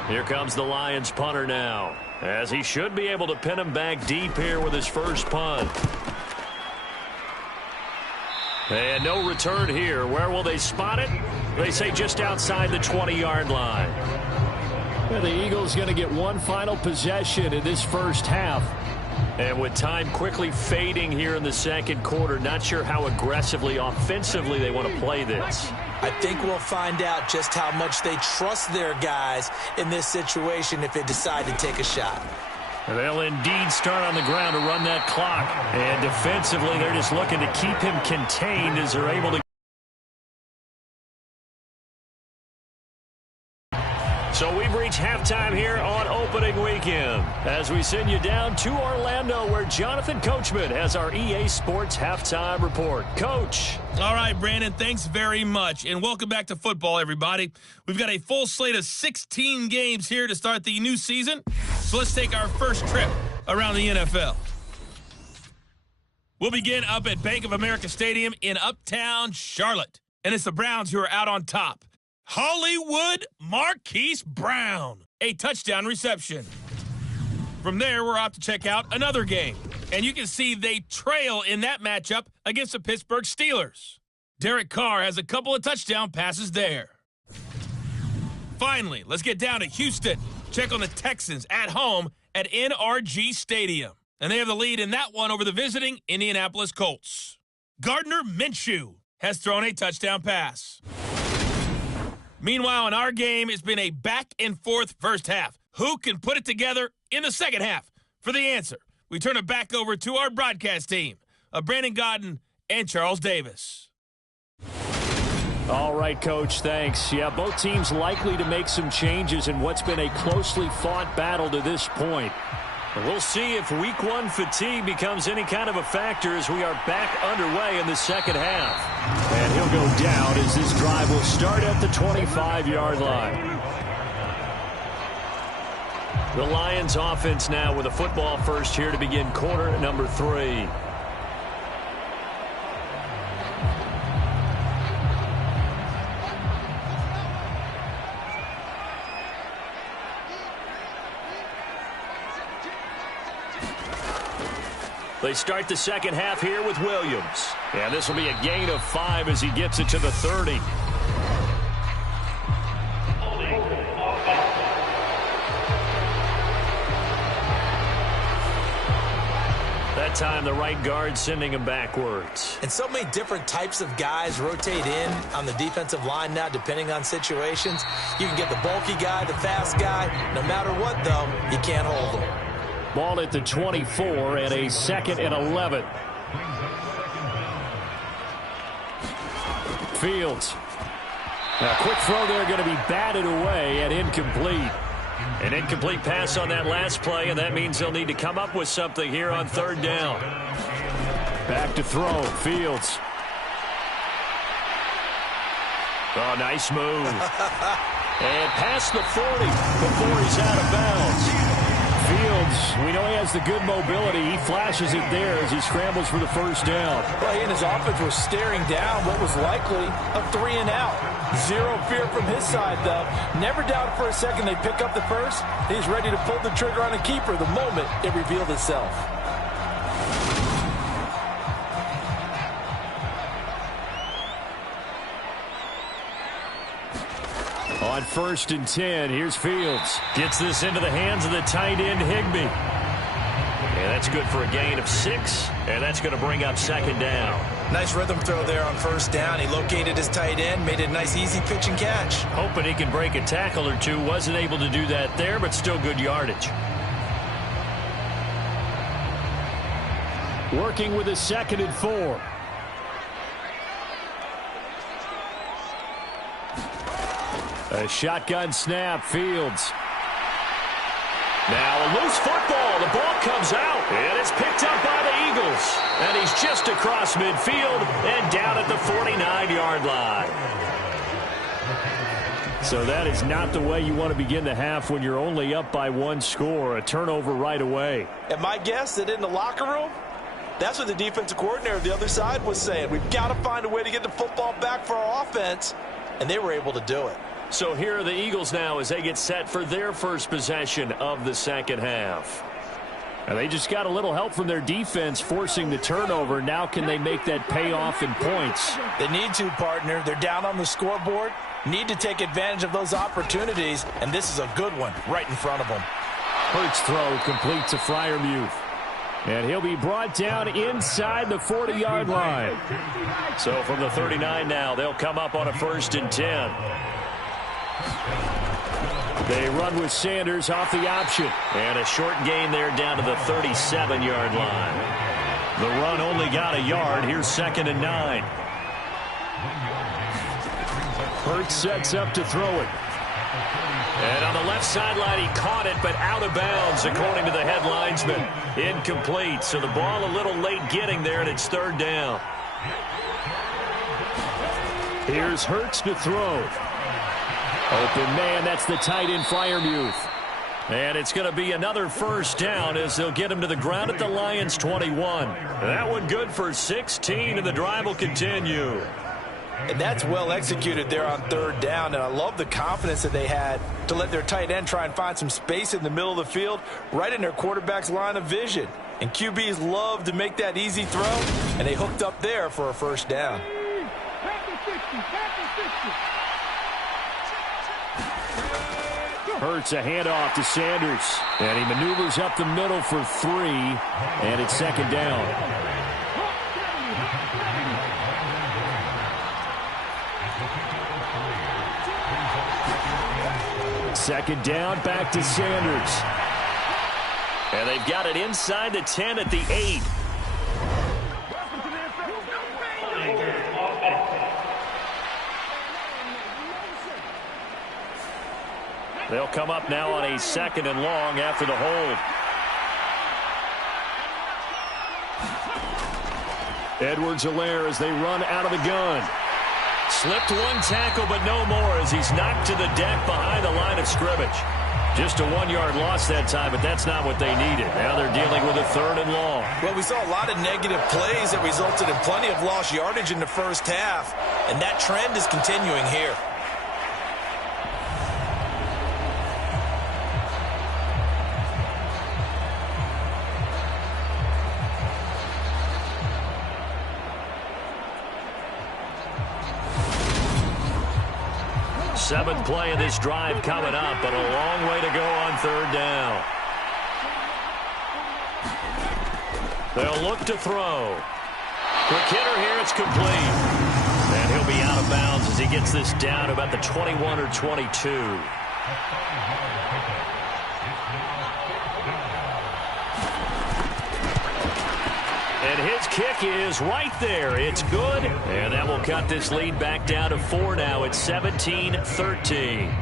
Here comes the Lions punter now, as he should be able to pin him back deep here with his first punt. And no return here. Where will they spot it? They say just outside the 20-yard line. Well, the Eagles going to get one final possession in this first half. And with time quickly fading here in the second quarter, not sure how aggressively, offensively they want to play this. I think we'll find out just how much they trust their guys in this situation if they decide to take a shot. They'll indeed start on the ground to run that clock. And defensively, they're just looking to keep him contained as they're able to. So we've reached halftime here on opening weekend as we send you down to Orlando where Jonathan Coachman has our EA Sports halftime report. Coach. All right, Brandon, thanks very much. And welcome back to football, everybody. We've got a full slate of 16 games here to start the new season. So let's take our first trip around the NFL. We'll begin up at Bank of America Stadium in Uptown Charlotte. And it's the Browns who are out on top. Hollywood Marquise Brown, a touchdown reception. From there, we're off to check out another game. And you can see they trail in that matchup against the Pittsburgh Steelers. Derek Carr has a couple of touchdown passes there. Finally, let's get down to Houston. Check on the Texans at home at NRG Stadium. And they have the lead in that one over the visiting Indianapolis Colts. Gardner Minshew has thrown a touchdown pass. Meanwhile, in our game, it's been a back-and-forth first half. Who can put it together in the second half? For the answer, we turn it back over to our broadcast team of Brandon Godden and Charles Davis. All right, Coach, thanks. Yeah, both teams likely to make some changes in what's been a closely fought battle to this point. And we'll see if Week 1 fatigue becomes any kind of a factor as we are back underway in the second half. And he'll go down as this drive will start at the 25-yard line. The Lions offense now with a football first here to begin quarter number 3. They start the second half here with Williams. And this will be a gain of 5 as he gets it to the 30. That time the right guard sending him backwards. And so many different types of guys rotate in on the defensive line now depending on situations. You can get the bulky guy, the fast guy. No matter what, though, you can't hold him. Ball at the 24 and a 2nd and 11. Fields. A quick throw there going to be batted away and incomplete. An incomplete pass on that last play, and that means they'll need to come up with something here on 3rd down. Back to throw. Fields. Oh, nice move. And past the 40 before he's out of bounds. Fields, we know he has the good mobility. He flashes it there as he scrambles for the first down. Well, he and his offense were staring down what was likely a 3-and-out. Zero fear from his side, though. Never doubted for a second they pick up the first. He's ready to pull the trigger on a keeper the moment it revealed itself. On 1st and 10, here's Fields. Gets this into the hands of the tight end, Higbee. And that's good for a gain of 6, and that's going to bring up 2nd down. Nice rhythm throw there on 1st down. He located his tight end, made it a nice, easy pitch and catch. Hoping he can break a tackle or two. Wasn't able to do that there, but still good yardage. Working with a 2nd and 4. A shotgun snap, Fields. Now a loose football. The ball comes out, and it's picked up by the Eagles. And he's just across midfield and down at the 49-yard line. So that is not the way you want to begin the half when you're only up by 1 score. A turnover right away. And my guess that in the locker room, that's what the defensive coordinator of the other side was saying. We've got to find a way to get the football back for our offense, and they were able to do it. So here are the Eagles now as they get set for their first possession of the second half. And they just got a little help from their defense forcing the turnover. Now can they make that pay off in points? They need to, partner. They're down on the scoreboard. Need to take advantage of those opportunities, and this is a good one right in front of them. Hurts throw complete to Freiermuth. And he'll be brought down inside the 40-yard line. So from the 39 now, they'll come up on a 1st and 10. They run with Sanders off the option. And a short gain there down to the 37-yard line. The run only got a yard. Here's 2nd and 9. Hurts sets up to throw it. And on the left sideline, he caught it, but out of bounds, according to the head linesman. Incomplete. So the ball a little late getting there, and it's 3rd down. Here's Hurts to throw. Open man, that's the tight end, Freiermuth. And it's going to be another 1st down as they'll get him to the ground at the Lions' 21. That one good for 16, and the drive will continue. And that's well executed there on 3rd down, and I love the confidence that they had to let their tight end try and find some space in the middle of the field, right in their quarterback's line of vision. And QBs love to make that easy throw, and they hooked up there for a 1st down. Hurts a handoff to Sanders. And he maneuvers up the middle for 3. And it's 2nd down. Second down, back to Sanders. And they've got it inside the 10 at the 8. They'll come up now on a 2nd and long after the hold. Edwards-Helaire as they run out of the gun. Slipped one tackle, but no more as he's knocked to the deck behind the line of scrimmage. Just a 1-yard loss that time, but that's not what they needed. Now they're dealing with a 3rd and long. Well, we saw a lot of negative plays that resulted in plenty of lost yardage in the 1st half, and that trend is continuing here. Seventh play of this drive coming up, but a long way to go on 3rd down. They'll look to throw. Quick hitter here, it's complete. And he'll be out of bounds as he gets this down to about the 21 or 22. And his kick is right there. It's good. And that will cut this lead back down to 4 now. It's 17-13.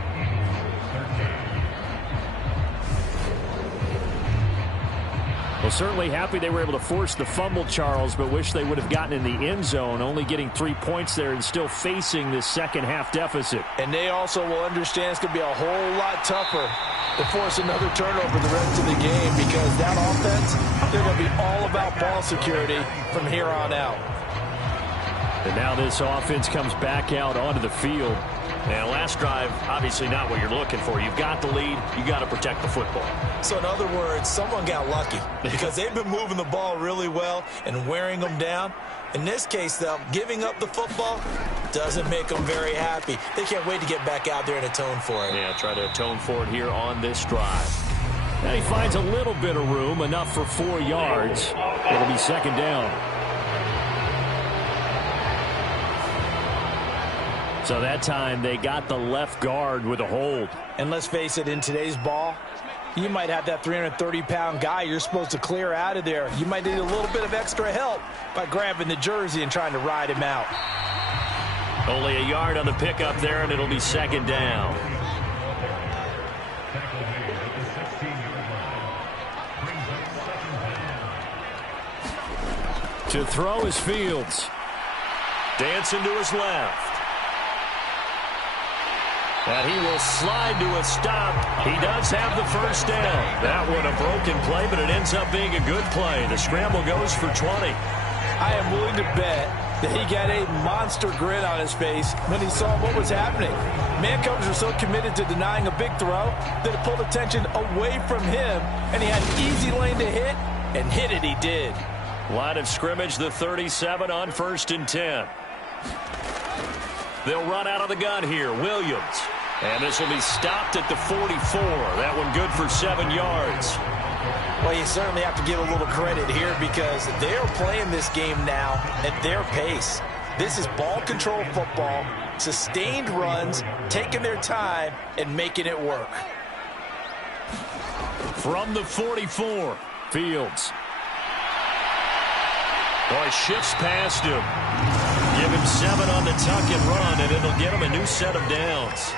Well, Well, certainly happy they were able to force the fumble, Charles, but wish they would have gotten in the end zone, only getting 3 points there and still facing this second-half deficit. And they also will understand it's going to be a whole lot tougher to force another turnover the rest of the game, because that offense, they're going to be all about ball security from here on out. And now this offense comes back out onto the field. And last drive, obviously not what you're looking for. You've got the lead. You got to protect the football. So in other words, someone got lucky because they've been moving the ball really well and wearing them down. In this case, though, giving up the football doesn't make them very happy. They can't wait to get back out there and atone for it. Yeah, try to atone for it here on this drive. And he finds a little bit of room, enough for 4 yards. It'll be second down. So that time they got the left guard with a hold. And let's face it, in today's ball, you might have that 330-pound guy you're supposed to clear out of there. You might need a little bit of extra help by grabbing the jersey and trying to ride him out. Only a yard on the pickup there, and it'll be second down. To throw is Fields. Dancing to his left. And he will slide to a stop. He does have the first down. That one a broken play, but it ends up being a good play. The scramble goes for 20. I am willing to bet that he got a monster grin on his face when he saw what was happening. Man coverage were so committed to denying a big throw that it pulled attention away from him, and he had an easy lane to hit, and hit it he did. Line of scrimmage, the 37 on 1st and 10. They'll run out of the gun here. Williams. And this will be stopped at the 44. That one good for 7 yards. Well, you certainly have to give a little credit here because they're playing this game now at their pace. This is ball control football, sustained runs, taking their time and making it work. From the 44, Fields. Boy, shifts past him. Give him 7 on the tuck and run, and it'll get him a new set of downs.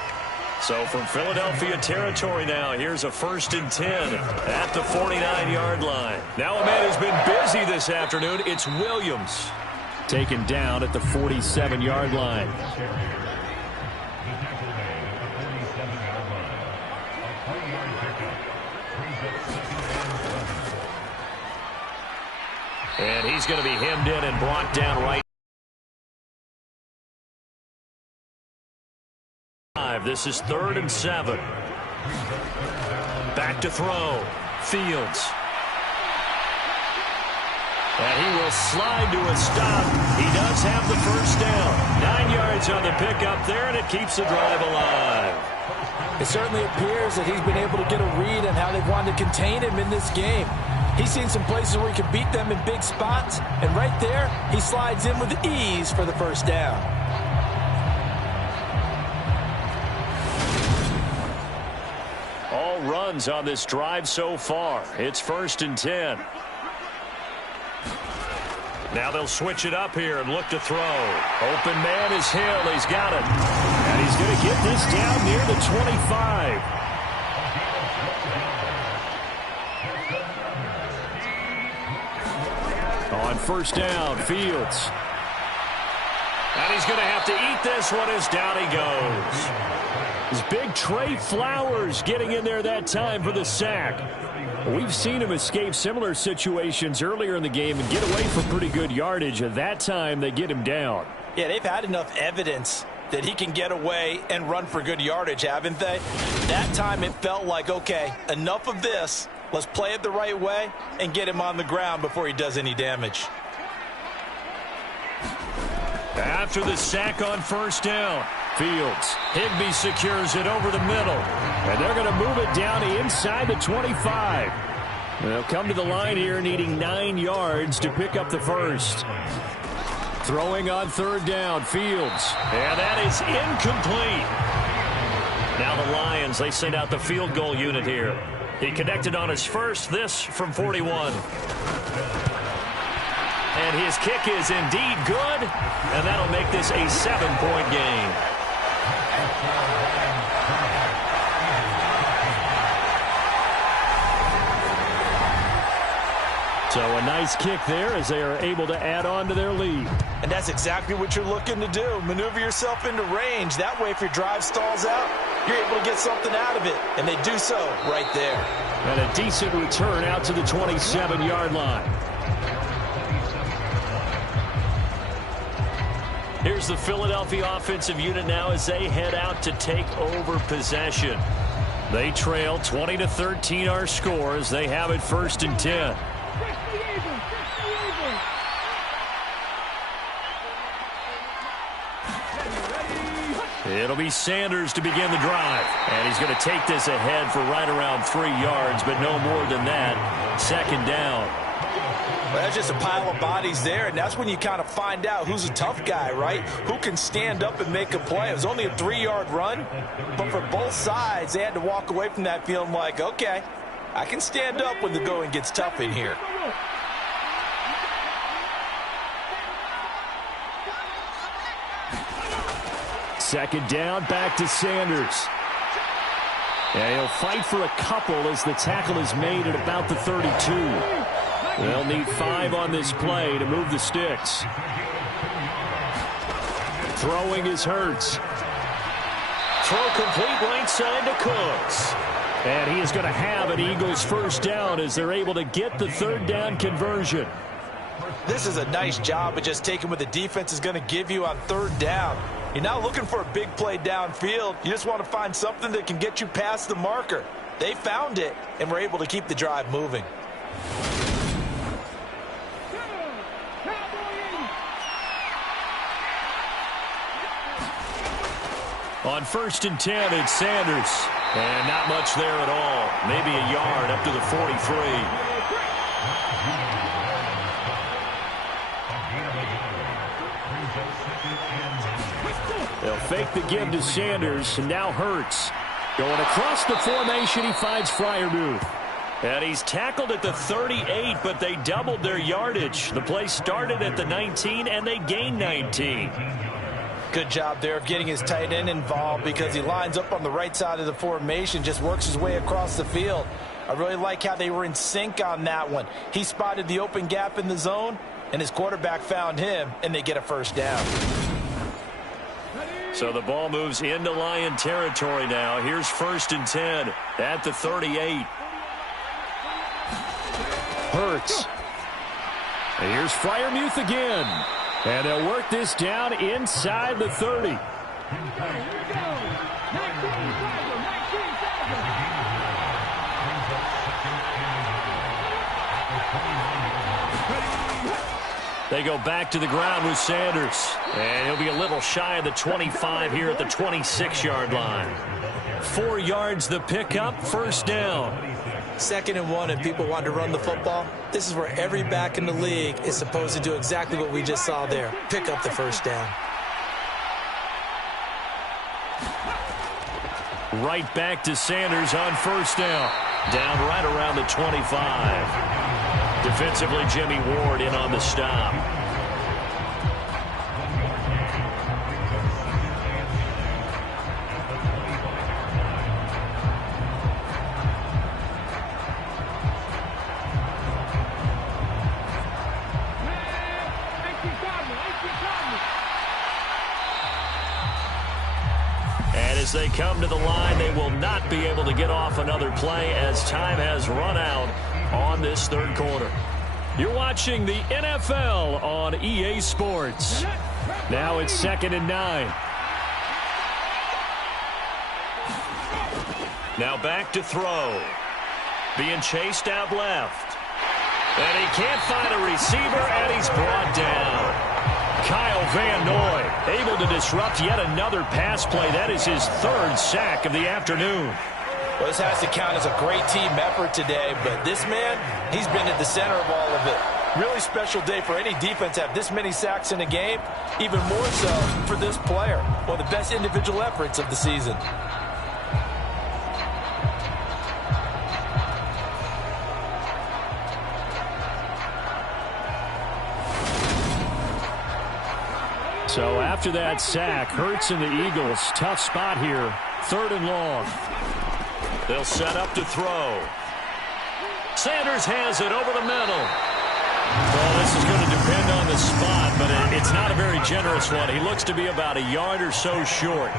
So from Philadelphia territory now, here's a 1st and 10 at the 49-yard line. Now a man who's been busy this afternoon, it's Williams. Taken down at the 47-yard line. And he's going to be hemmed in and brought down right. This is 3rd and 7. Back to throw. Fields. And he will slide to a stop. He does have the first down. 9 yards on the pickup there, and it keeps the drive alive. It certainly appears that he's been able to get a read on how they've wanted to contain him in this game. He's seen some places where he can beat them in big spots, and right there, he slides in with ease for the first down. All runs on this drive so far. It's 1st and 10. Now they'll switch it up here and look to throw. Open man is Hill. He's got it. And he's going to get this down near the 25. On 1st down, Fields. And he's going to have to eat this one as down he goes. His big Trey Flowers getting in there that time for the sack. We've seen him escape similar situations earlier in the game and get away for pretty good yardage. At that time, they get him down. Yeah, they've had enough evidence that he can get away and run for good yardage, haven't they? That time it felt like, okay, enough of this. Let's play it the right way and get him on the ground before he does any damage. After the sack on 1st down, Fields. Higbee secures it over the middle. And they're going to move it down inside the 25. They'll come to the line here needing 9 yards to pick up the first. Throwing on 3rd down, Fields. And that is incomplete. Now the Lions, they send out the field goal unit here. He connected on his first, this from 41. And his kick is indeed good, and that'll make this a 7-point game. So a nice kick there as they are able to add on to their lead. And that's exactly what you're looking to do. Maneuver yourself into range. That way, if your drive stalls out, you're able to get something out of it. And they do so right there. And a decent return out to the 27-yard line. Here's the Philadelphia offensive unit now as they head out to take over possession. They trail 20-13 our score as they have it 1st and 10. It'll be Sanders to begin the drive. And he's going to take this ahead for right around 3 yards, but no more than that. 2nd down. Well, that's just a pile of bodies there, and that's when you kind of find out who's a tough guy, right? Who can stand up and make a play. It was only a 3-yard run, but for both sides, they had to walk away from that feeling like, okay, I can stand up when the going gets tough in here. Second down, back to Sanders. And he'll fight for a couple as the tackle is made at about the 32. They'll need 5 on this play to move the sticks. Throwing is Hurts. Throw complete right side to Cooks. And he is going to have an Eagles 1st down as they're able to get the 3rd down conversion. This is a nice job of just taking what the defense is going to give you on 3rd down. You're not looking for a big play downfield. You just want to find something that can get you past the marker. They found it and were able to keep the drive moving. On 1st and 10, it's Sanders. And not much there at all. Maybe a yard up to the 43. They'll fake the give to Sanders, and now Hurts. Going across the formation, he finds Freiermuth. And he's tackled at the 38, but they doubled their yardage. The play started at the 19, and they gained 19. Good job there of getting his tight end involved because he lines up on the right side of the formation, just works his way across the field. I really like how they were in sync on that one. He spotted the open gap in the zone, and his quarterback found him, and they get a 1st down. So the ball moves into Lion territory now. Here's 1st and 10 at the 38. Hurts. And here's Freiermuth again. And they'll work this down inside the 30. They go back to the ground with Sanders. And he'll be a little shy of the 25 here at the 26-yard line. 4 yards the pickup, 1st down. 2nd and 1, and people want to run the football. This is where every back in the league is supposed to do exactly what we just saw there. Pick up the 1st down. Right back to Sanders on 1st down. Down right around the 25. Defensively, Jimmy Ward in on the stop. As they come to the line, they will not be able to get off another play as time has run out on this 3rd quarter. You're watching the NFL on EA Sports. Now it's 2nd and 9. Now back to throw. Being chased out left. And he can't find a receiver, and he's brought down. Kyle Van Noy able to disrupt yet another pass play. That is his 3rd sack of the afternoon. Well, this has to count as a great team effort today, but this man, he's been at the center of all of it. Really special day for any defense to have this many sacks in a game, even more so for this player. One of the best individual efforts of the season. So after that sack, Hurts and the Eagles, tough spot here. 3rd and long. They'll set up to throw. Sanders has it over the middle. the spot, but it's not a very generous one. He looks to be about a yard or so short.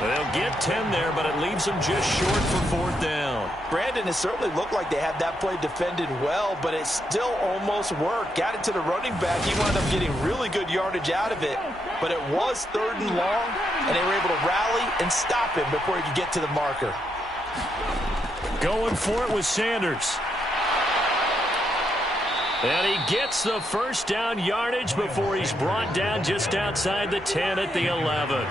They'll get 10 there, but it leaves them just short for 4th down. Brandon, it certainly looked like they had that play defended well, but it still almost worked. Got it to the running back. He wound up getting really good yardage out of it, but it was 3rd and long, and they were able to rally and stop him before he could get to the marker. Going for it with Sanders. And he gets the 1st down yardage before he's brought down just outside the 10 at the 11.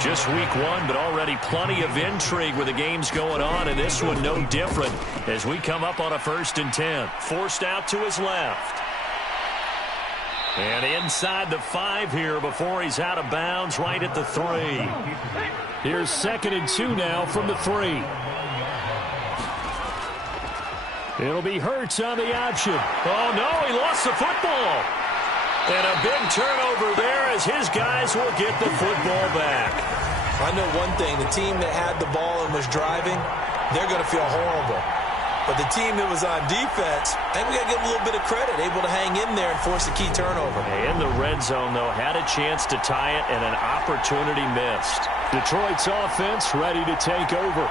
Just week 1, but already plenty of intrigue with the games going on, and this one no different as we come up on a 1st and 10. Forced out to his left. And inside the 5 here before he's out of bounds right at the 3. Here's 2nd and 2 now from the 3. It'll be Hurts on the option. Oh, no, he lost the football. And a big turnover there as his guys will get the football back. I know one thing. The team that had the ball and was driving, they're going to feel horrible. But the team that was on defense, I think we got to give them a little bit of credit, able to hang in there and force a key turnover. In the red zone, though, had a chance to tie it and an opportunity missed. Detroit's offense ready to take over.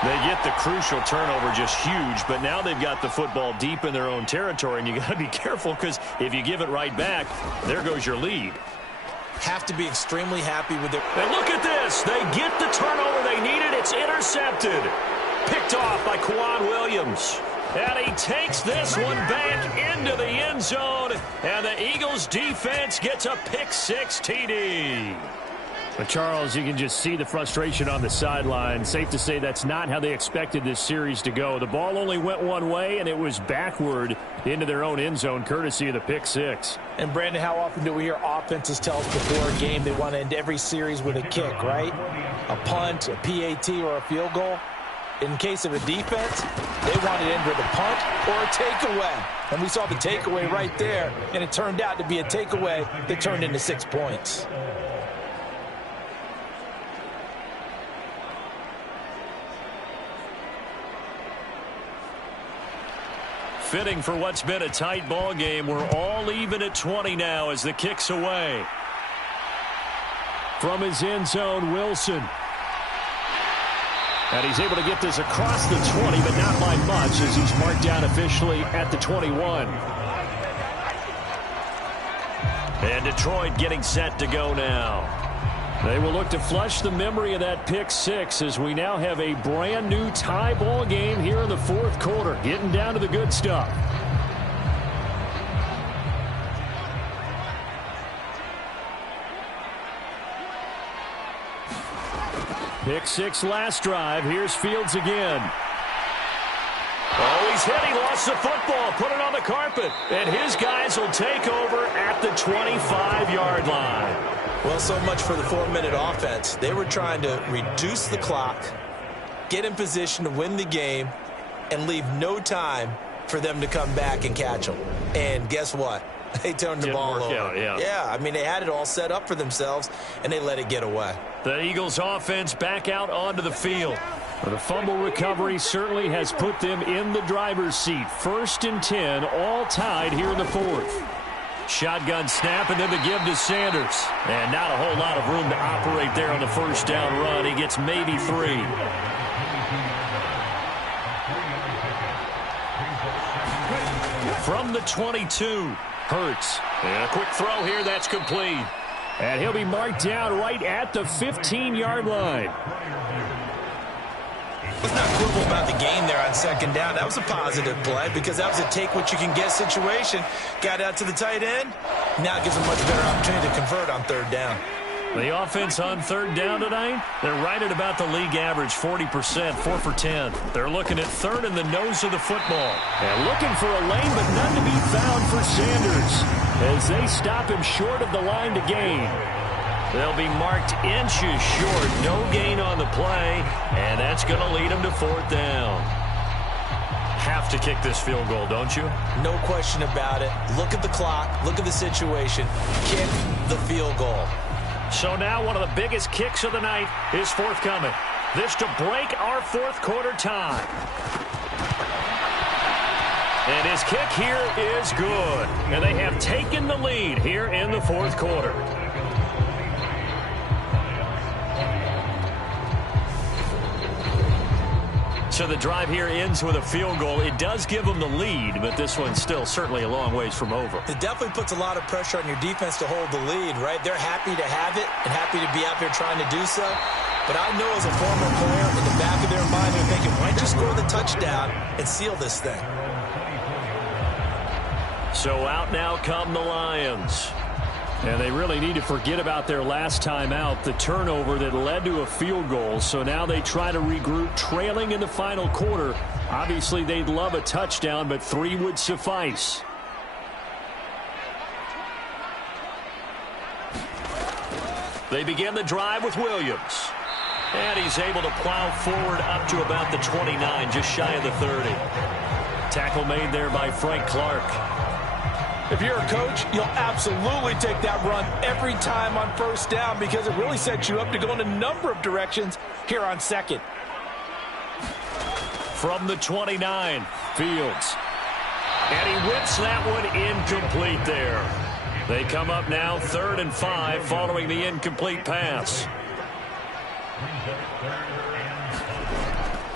They get the crucial turnover, just huge, but now they've got the football deep in their own territory, and you got to be careful because if you give it right back, there goes your lead. Have to be extremely happy with it. And look at this. They get the turnover they needed. It's intercepted. Picked off by Quan Williams. And he takes this one back into the end zone, and the Eagles defense gets a pick-6 TD. But Charles, you can just see the frustration on the sideline. Safe to say that's not how they expected this series to go. The ball only went one way, and it was backward into their own end zone, courtesy of the pick-6. And, Brandon, how often do we hear offenses tell us before a game they want to end every series with a kick, right? A punt, a PAT, or a field goal. In case of a defense, they want it in with a punt or a takeaway. And we saw the takeaway right there, and it turned out to be a takeaway that turned into 6 points. Fitting for what's been a tight ball game. We're all even at 20 now as the kick's away. From his end zone, Wilson. And he's able to get this across the 20, but not by much as he's marked down officially at the 21. And Detroit getting set to go now. They will look to flush the memory of that pick-6 as we now have a brand new tie ball game here in the 4th quarter. Getting down to the good stuff. Pick-6 last drive. Here's Fields again. Oh, he's hit. He lost the football. Put it on the carpet. And his guys will take over at the 25-yard line. Well, so much for the 4-minute offense. They were trying to reduce the clock, get in position to win the game, and leave no time for them to come back and catch them. And guess what? They turned the ball over. Yeah, I mean, they had it all set up for themselves, and they let it get away. The Eagles offense back out onto the field. The fumble recovery certainly has put them in the driver's seat. 1st and 10, all tied here in the 4th. Shotgun snap, and then the give to Sanders. And not a whole lot of room to operate there on the 1st down run. He gets maybe 3. From the 22, Hurts. And a quick throw here, that's complete. And he'll be marked down right at the 15-yard line. Let's not quibble about the game there on 2nd down. That was a positive play because that was a take-what-you-can-get situation. Got out to the tight end. Now it gives them a much better opportunity to convert on 3rd down. The offense on 3rd down tonight, they're right at about the league average, 40%, 4 for 10. They're looking at 3rd in the nose of the football. And looking for a lane, but none to be found for Sanders as they stop him short of the line to gain. They'll be marked inches short. No gain on the play, and that's going to lead them to 4th down. Have to kick this field goal, don't you? No question about it. Look at the clock. Look at the situation. Kick the field goal. So now one of the biggest kicks of the night is forthcoming. This to break our 4th quarter tie. And his kick here is good. And they have taken the lead here in the fourth quarter. So the drive here ends with a field goal. It does give them the lead, but this one's still certainly a long ways from over. It definitely puts a lot of pressure on your defense to hold the lead, right? They're happy to have it and happy to be out there trying to do so. But I know as a former player, in the back of their mind, they're thinking, why don't you score the touchdown and seal this thing? So out now come the Lions. And they really need to forget about their last time out, the turnover that led to a field goal. So now they try to regroup, trailing in the final quarter. Obviously, they'd love a touchdown, but 3 would suffice. They begin the drive with Williams. And he's able to plow forward up to about the 29, just shy of the 30. Tackle made there by Frank Clark. If you're a coach, you'll absolutely take that run every time on first down because it really sets you up to go in a number of directions here on second. From the 29, Fields. And he whips that one incomplete there. They come up now 3rd and 5 following the incomplete pass.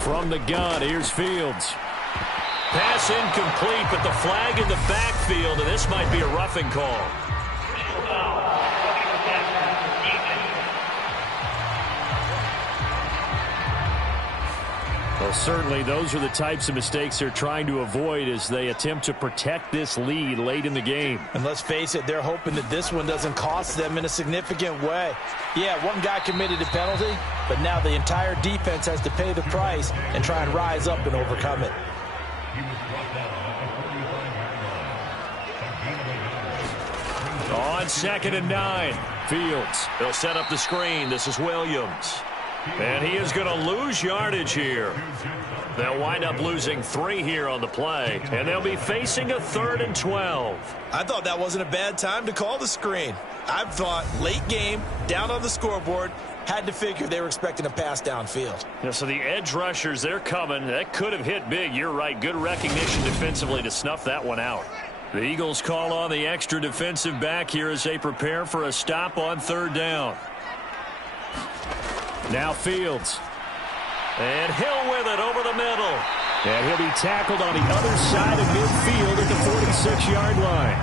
From the gun, here's Fields. Pass incomplete, but the flag in the backfield, and this might be a roughing call. Well, certainly those are the types of mistakes they're trying to avoid as they attempt to protect this lead late in the game. And let's face it, they're hoping that this one doesn't cost them in a significant way. Yeah, one guy committed a penalty, but now the entire defense has to pay the price and try and rise up and overcome it. On 2nd and 9, Fields. They'll set up the screen. This is Williams. And he is going to lose yardage here. They'll wind up losing 3 here on the play. And they'll be facing a 3rd and 12. I thought that wasn't a bad time to call the screen. I thought late game, down on the scoreboard, had to figure they were expecting a pass downfield. Yeah, so the edge rushers, they're coming. That could have hit big. You're right. Good recognition defensively to snuff that one out. The Eagles call on the extra defensive back here as they prepare for a stop on 3rd down. Now Fields. And Hill with it over the middle. And he'll be tackled on the other side of midfield at the 46-yard line.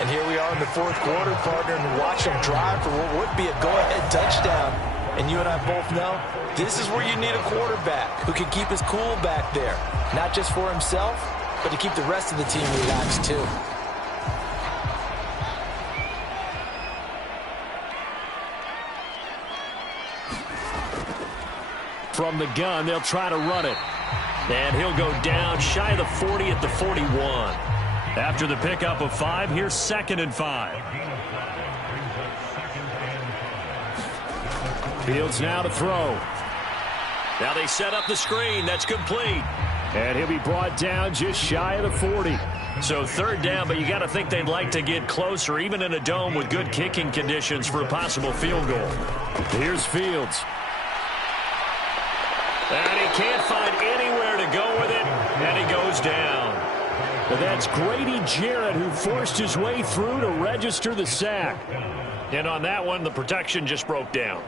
And here we are in the fourth quarter, partner, and watch them drive for what would be a go-ahead touchdown. And you and I both know this is where you need a quarterback who can keep his cool back there. Not just for himself, but to keep the rest of the team relaxed too. From the gun, they'll try to run it. And he'll go down shy of the 40 at the 41. After the pickup of 5, here's 2nd and 5. Fields now to throw. Now they set up the screen. That's complete. And he'll be brought down just shy of the 40. So 3rd down, but you got to think they'd like to get closer, even in a dome with good kicking conditions for a possible field goal. Here's Fields. And he can't find anywhere to go with it, and he goes down. But that's Grady Jarrett who forced his way through to register the sack. And on that one, the protection just broke down.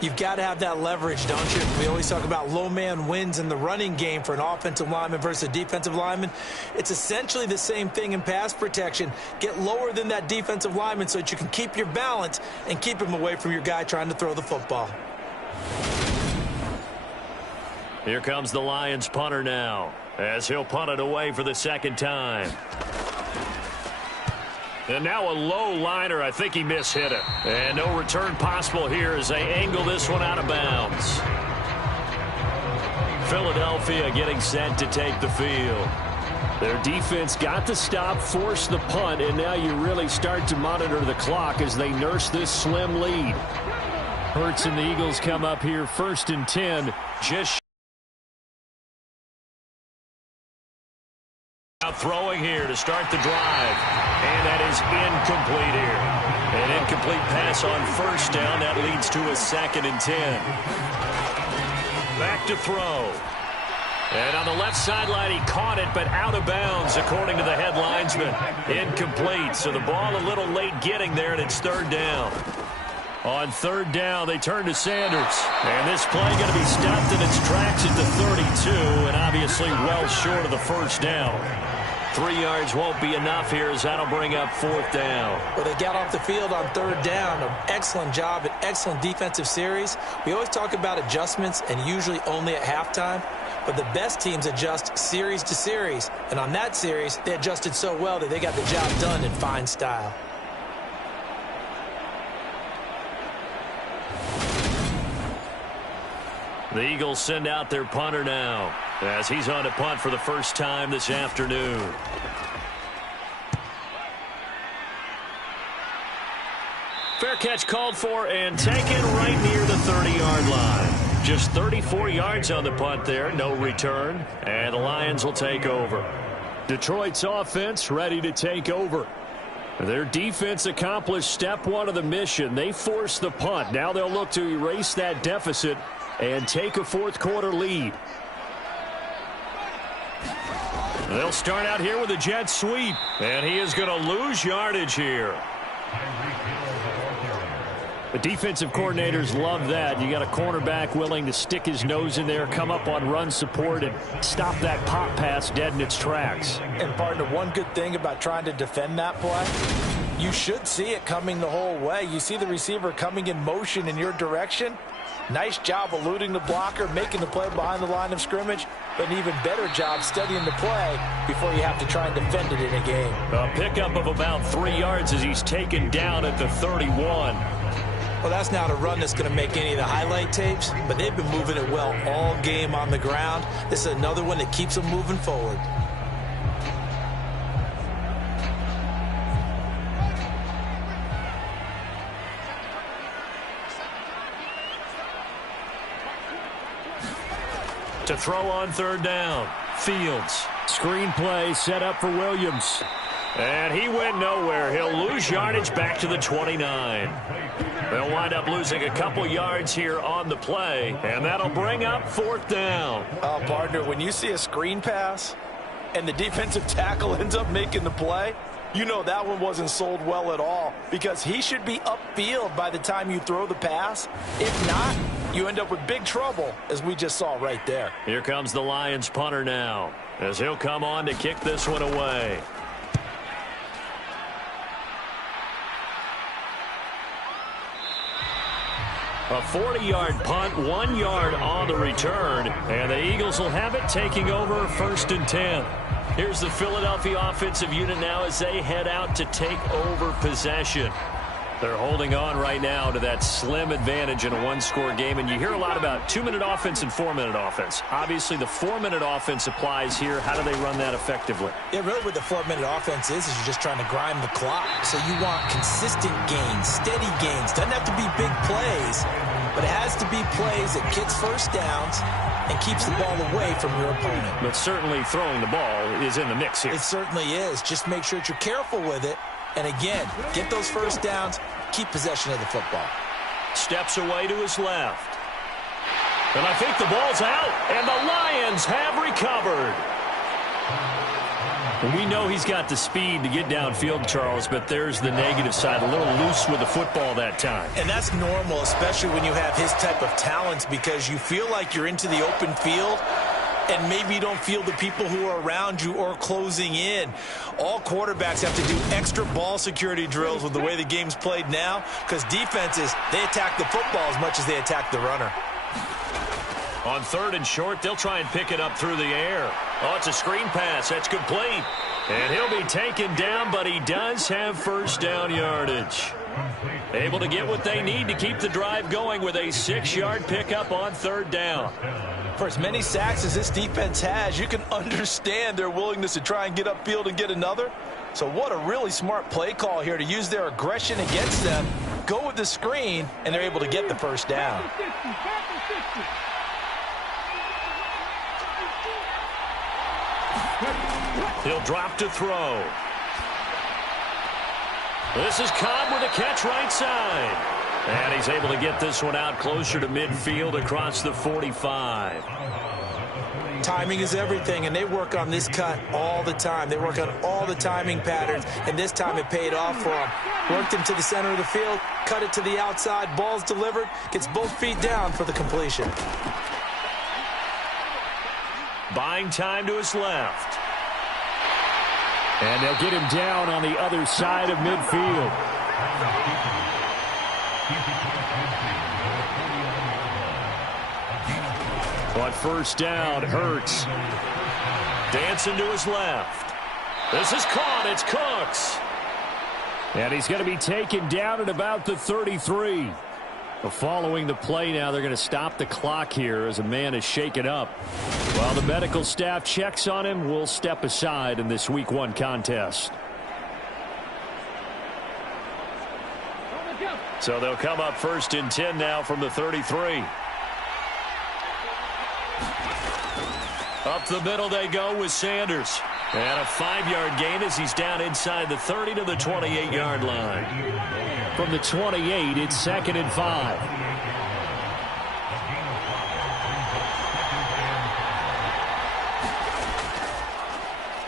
You've got to have that leverage, don't you? We always talk about low man wins in the running game for an offensive lineman versus a defensive lineman. It's essentially the same thing in pass protection. Get lower than that defensive lineman so that you can keep your balance and keep him away from your guy trying to throw the football. Here comes the Lions punter now, as he'll punt it away for the 2nd time. And now a low liner. I think he mishit it. And no return possible here as they angle this one out of bounds. Philadelphia getting set to take the field. Their defense got the stop, forced the punt, and now you really start to monitor the clock as they nurse this slim lead. Hurts and the Eagles come up here 1st and 10. Just out throwing here to start the drive. And that is incomplete here. An incomplete pass on 1st down. That leads to a 2nd and 10. Back to throw. And on the left sideline, he caught it, but out of bounds, according to the head linesman. Incomplete, so the ball a little late getting there, and it's third down. On third down, they turn to Sanders. And this play going to be stopped in its tracks at the 32, and obviously well short of the first down. 3 yards won't be enough here, as that'll bring up fourth down. Well, they got off the field on third down. An excellent job, an excellent defensive series. We always talk about adjustments, and usually only at halftime. But the best teams adjust series to series. And on that series, they adjusted so well that they got the job done in fine style. The Eagles send out their punter now, as he's on to punt for the first time this afternoon. Fair catch called for and taken right near the 30-yard line. Just 34 yards on the punt there, no return, and the Lions will take over. Detroit's offense ready to take over. Their defense accomplished step one of the mission. They forced the punt. Now they'll look to erase that deficit and take a fourth-quarter lead. They'll start out here with a jet sweep, and he is going to lose yardage here. The defensive coordinators love that. You got a cornerback willing to stick his nose in there, come up on run support, and stop that pop pass dead in its tracks. And, partner, one good thing about trying to defend that play, you should see it coming the whole way. You see the receiver coming in motion in your direction. Nice job eluding the blocker, making the play behind the line of scrimmage, but an even better job studying the play before you have to try and defend it in a game. A pickup of about 3 yards as he's taken down at the 31. Well, that's not a run that's going to make any of the highlight tapes, but they've been moving it well all game on the ground. This is another one that keeps them moving forward. To throw on third down, Fields. Screen play set up for Williams. And he went nowhere. He'll lose yardage back to the 29. They'll wind up losing a couple yards here on the play, and that'll bring up fourth down. Oh, partner, when you see a screen pass and the defensive tackle ends up making the play, you know that one wasn't sold well at all, because he should be upfield by the time you throw the pass. If not, you end up with big trouble, as we just saw right there. Here comes the Lions punter now, as he'll come on to kick this one away. A 40-yard punt, 1 yard on the return, and the Eagles will have it, taking over first and 10. Here's the Philadelphia offensive unit now as they head out to take over possession. They're holding on right now to that slim advantage in a one-score game, and you hear a lot about 2-minute offense and 4-minute offense. Obviously, the 4-minute offense applies here. How do they run that effectively? Yeah, really what the 4-minute offense is you're just trying to grind the clock. So you want consistent gains, steady gains. Doesn't have to be big plays, but it has to be plays that gets first downs and keeps the ball away from your opponent. But certainly throwing the ball is in the mix here. It certainly is. Just make sure that you're careful with it. And again, get those first downs, keep possession of the football. Steps away to his left. And I think the ball's out, and the Lions have recovered. And we know he's got the speed to get downfield, Charles, but there's the negative side, a little loose with the football that time. And that's normal, especially when you have his type of talents, because you feel like you're into the open field, and maybe you don't feel the people who are around you or closing in. All quarterbacks have to do extra ball security drills with the way the game's played now, because defenses, they attack the football as much as they attack the runner. On third and short, they'll try and pick it up through the air. Oh, it's a screen pass. That's complete. And he'll be taken down, but he does have first down yardage. Able to get what they need to keep the drive going with a 6-yard pickup on third down. For as many sacks as this defense has, you can understand their willingness to try and get upfield and get another. So what a really smart play call here to use their aggression against them, go with the screen, and they're able to get the first down. He'll drop to throw. This is Cobb with a catch right side. And he's able to get this one out closer to midfield across the 45. Timing is everything, and they work on this cut all the time. They work on all the timing patterns, and this time it paid off for them. Worked him to the center of the field, cut it to the outside, ball's delivered, gets both feet down for the completion. Buying time to his left. And they'll get him down on the other side of midfield. On first down, Hurts. Dancing to his left. This is caught. It's Cooks. And he's going to be taken down at about the 33. Following the play now, they're going to stop the clock here as a man is shaken up. While the medical staff checks on him, we'll step aside in this Week 1 contest. So they'll come up first and 10 now from the 33. Up the middle they go with Sanders. And a 5-yard gain as he's down inside the 30 to the 28-yard line. From the 28, it's 2nd and 5.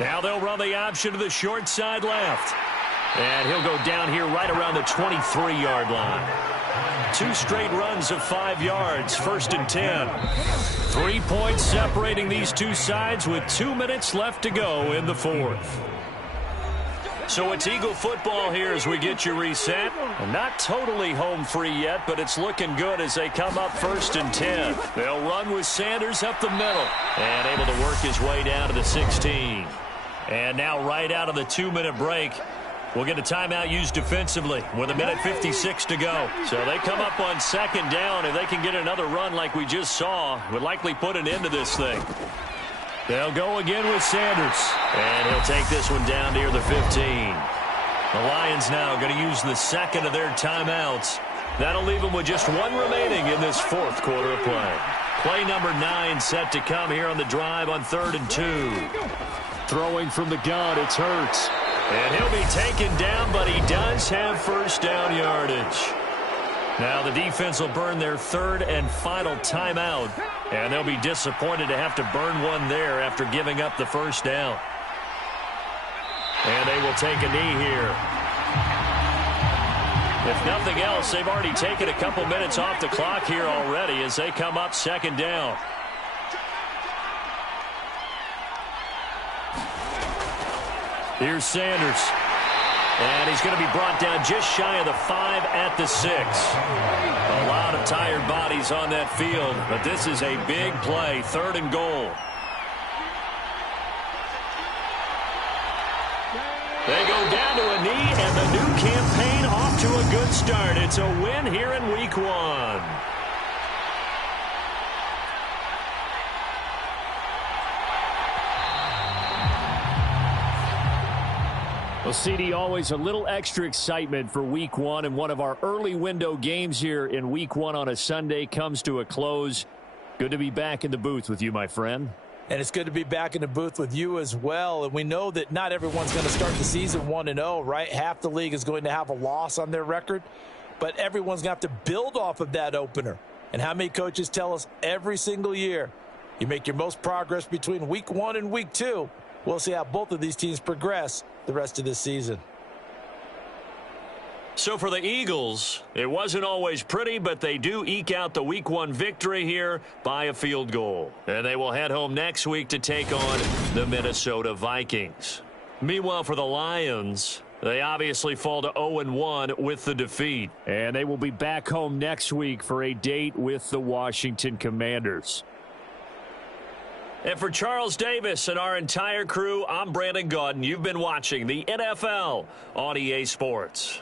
Now they'll run the option to the short side left. And he'll go down here right around the 23-yard line. 2 straight runs of 5 yards, 1st and 10. 3 points separating these two sides with 2 minutes left to go in the 4th. So it's Eagle football here as we get you reset. Not totally home free yet, but it's looking good as they come up 1st and 10. They'll run with Sanders up the middle and able to work his way down to the 16. And now right out of the 2-minute break, we'll get a timeout used defensively with 1:56 to go. So they come up on 2nd down. If they can get another run like we just saw, would likely put an end to this thing. They'll go again with Sanders. And he'll take this one down near the 15. The Lions now going to use the 2nd of their timeouts. That'll leave them with just 1 remaining in this 4th quarter of play. Play number 9 set to come here on the drive on 3rd and 2. Throwing from the gun, it's Hurts. And he'll be taken down, but he does have 1st down yardage. Now the defense will burn their 3rd and final timeout. And they'll be disappointed to have to burn one there after giving up the 1st down. And they will take a knee here. If nothing else, they've already taken a couple minutes off the clock here already as they come up 2nd down. Here's Sanders. And he's going to be brought down just shy of the 5 at the 6. A lot of tired bodies on that field, but this is a big play, 3rd and goal. They go down to a knee, and the new campaign off to a good start. It's a win here in Week 1. Well, CD, always a little extra excitement for Week 1, and one of our early window games here in Week 1 on a Sunday comes to a close. Good to be back in the booth with you, my friend. And it's good to be back in the booth with you as well. And we know that not everyone's going to start the season 1-0, right? Half the league is going to have a loss on their record, but everyone's going to have to build off of that opener. And how many coaches tell us every single year, you make your most progress between Week 1 and Week 2. We'll see how both of these teams progress the rest of this season. So for the Eagles, it wasn't always pretty, but they do eke out the Week 1 victory here by a field goal. And they will head home next week to take on the Minnesota Vikings. Meanwhile, for the Lions, they obviously fall to 0-1 with the defeat. And they will be back home next week for a date with the Washington Commanders. And for Charles Davis and our entire crew, I'm Brandon Gaudin. You've been watching the NFL on EA Sports.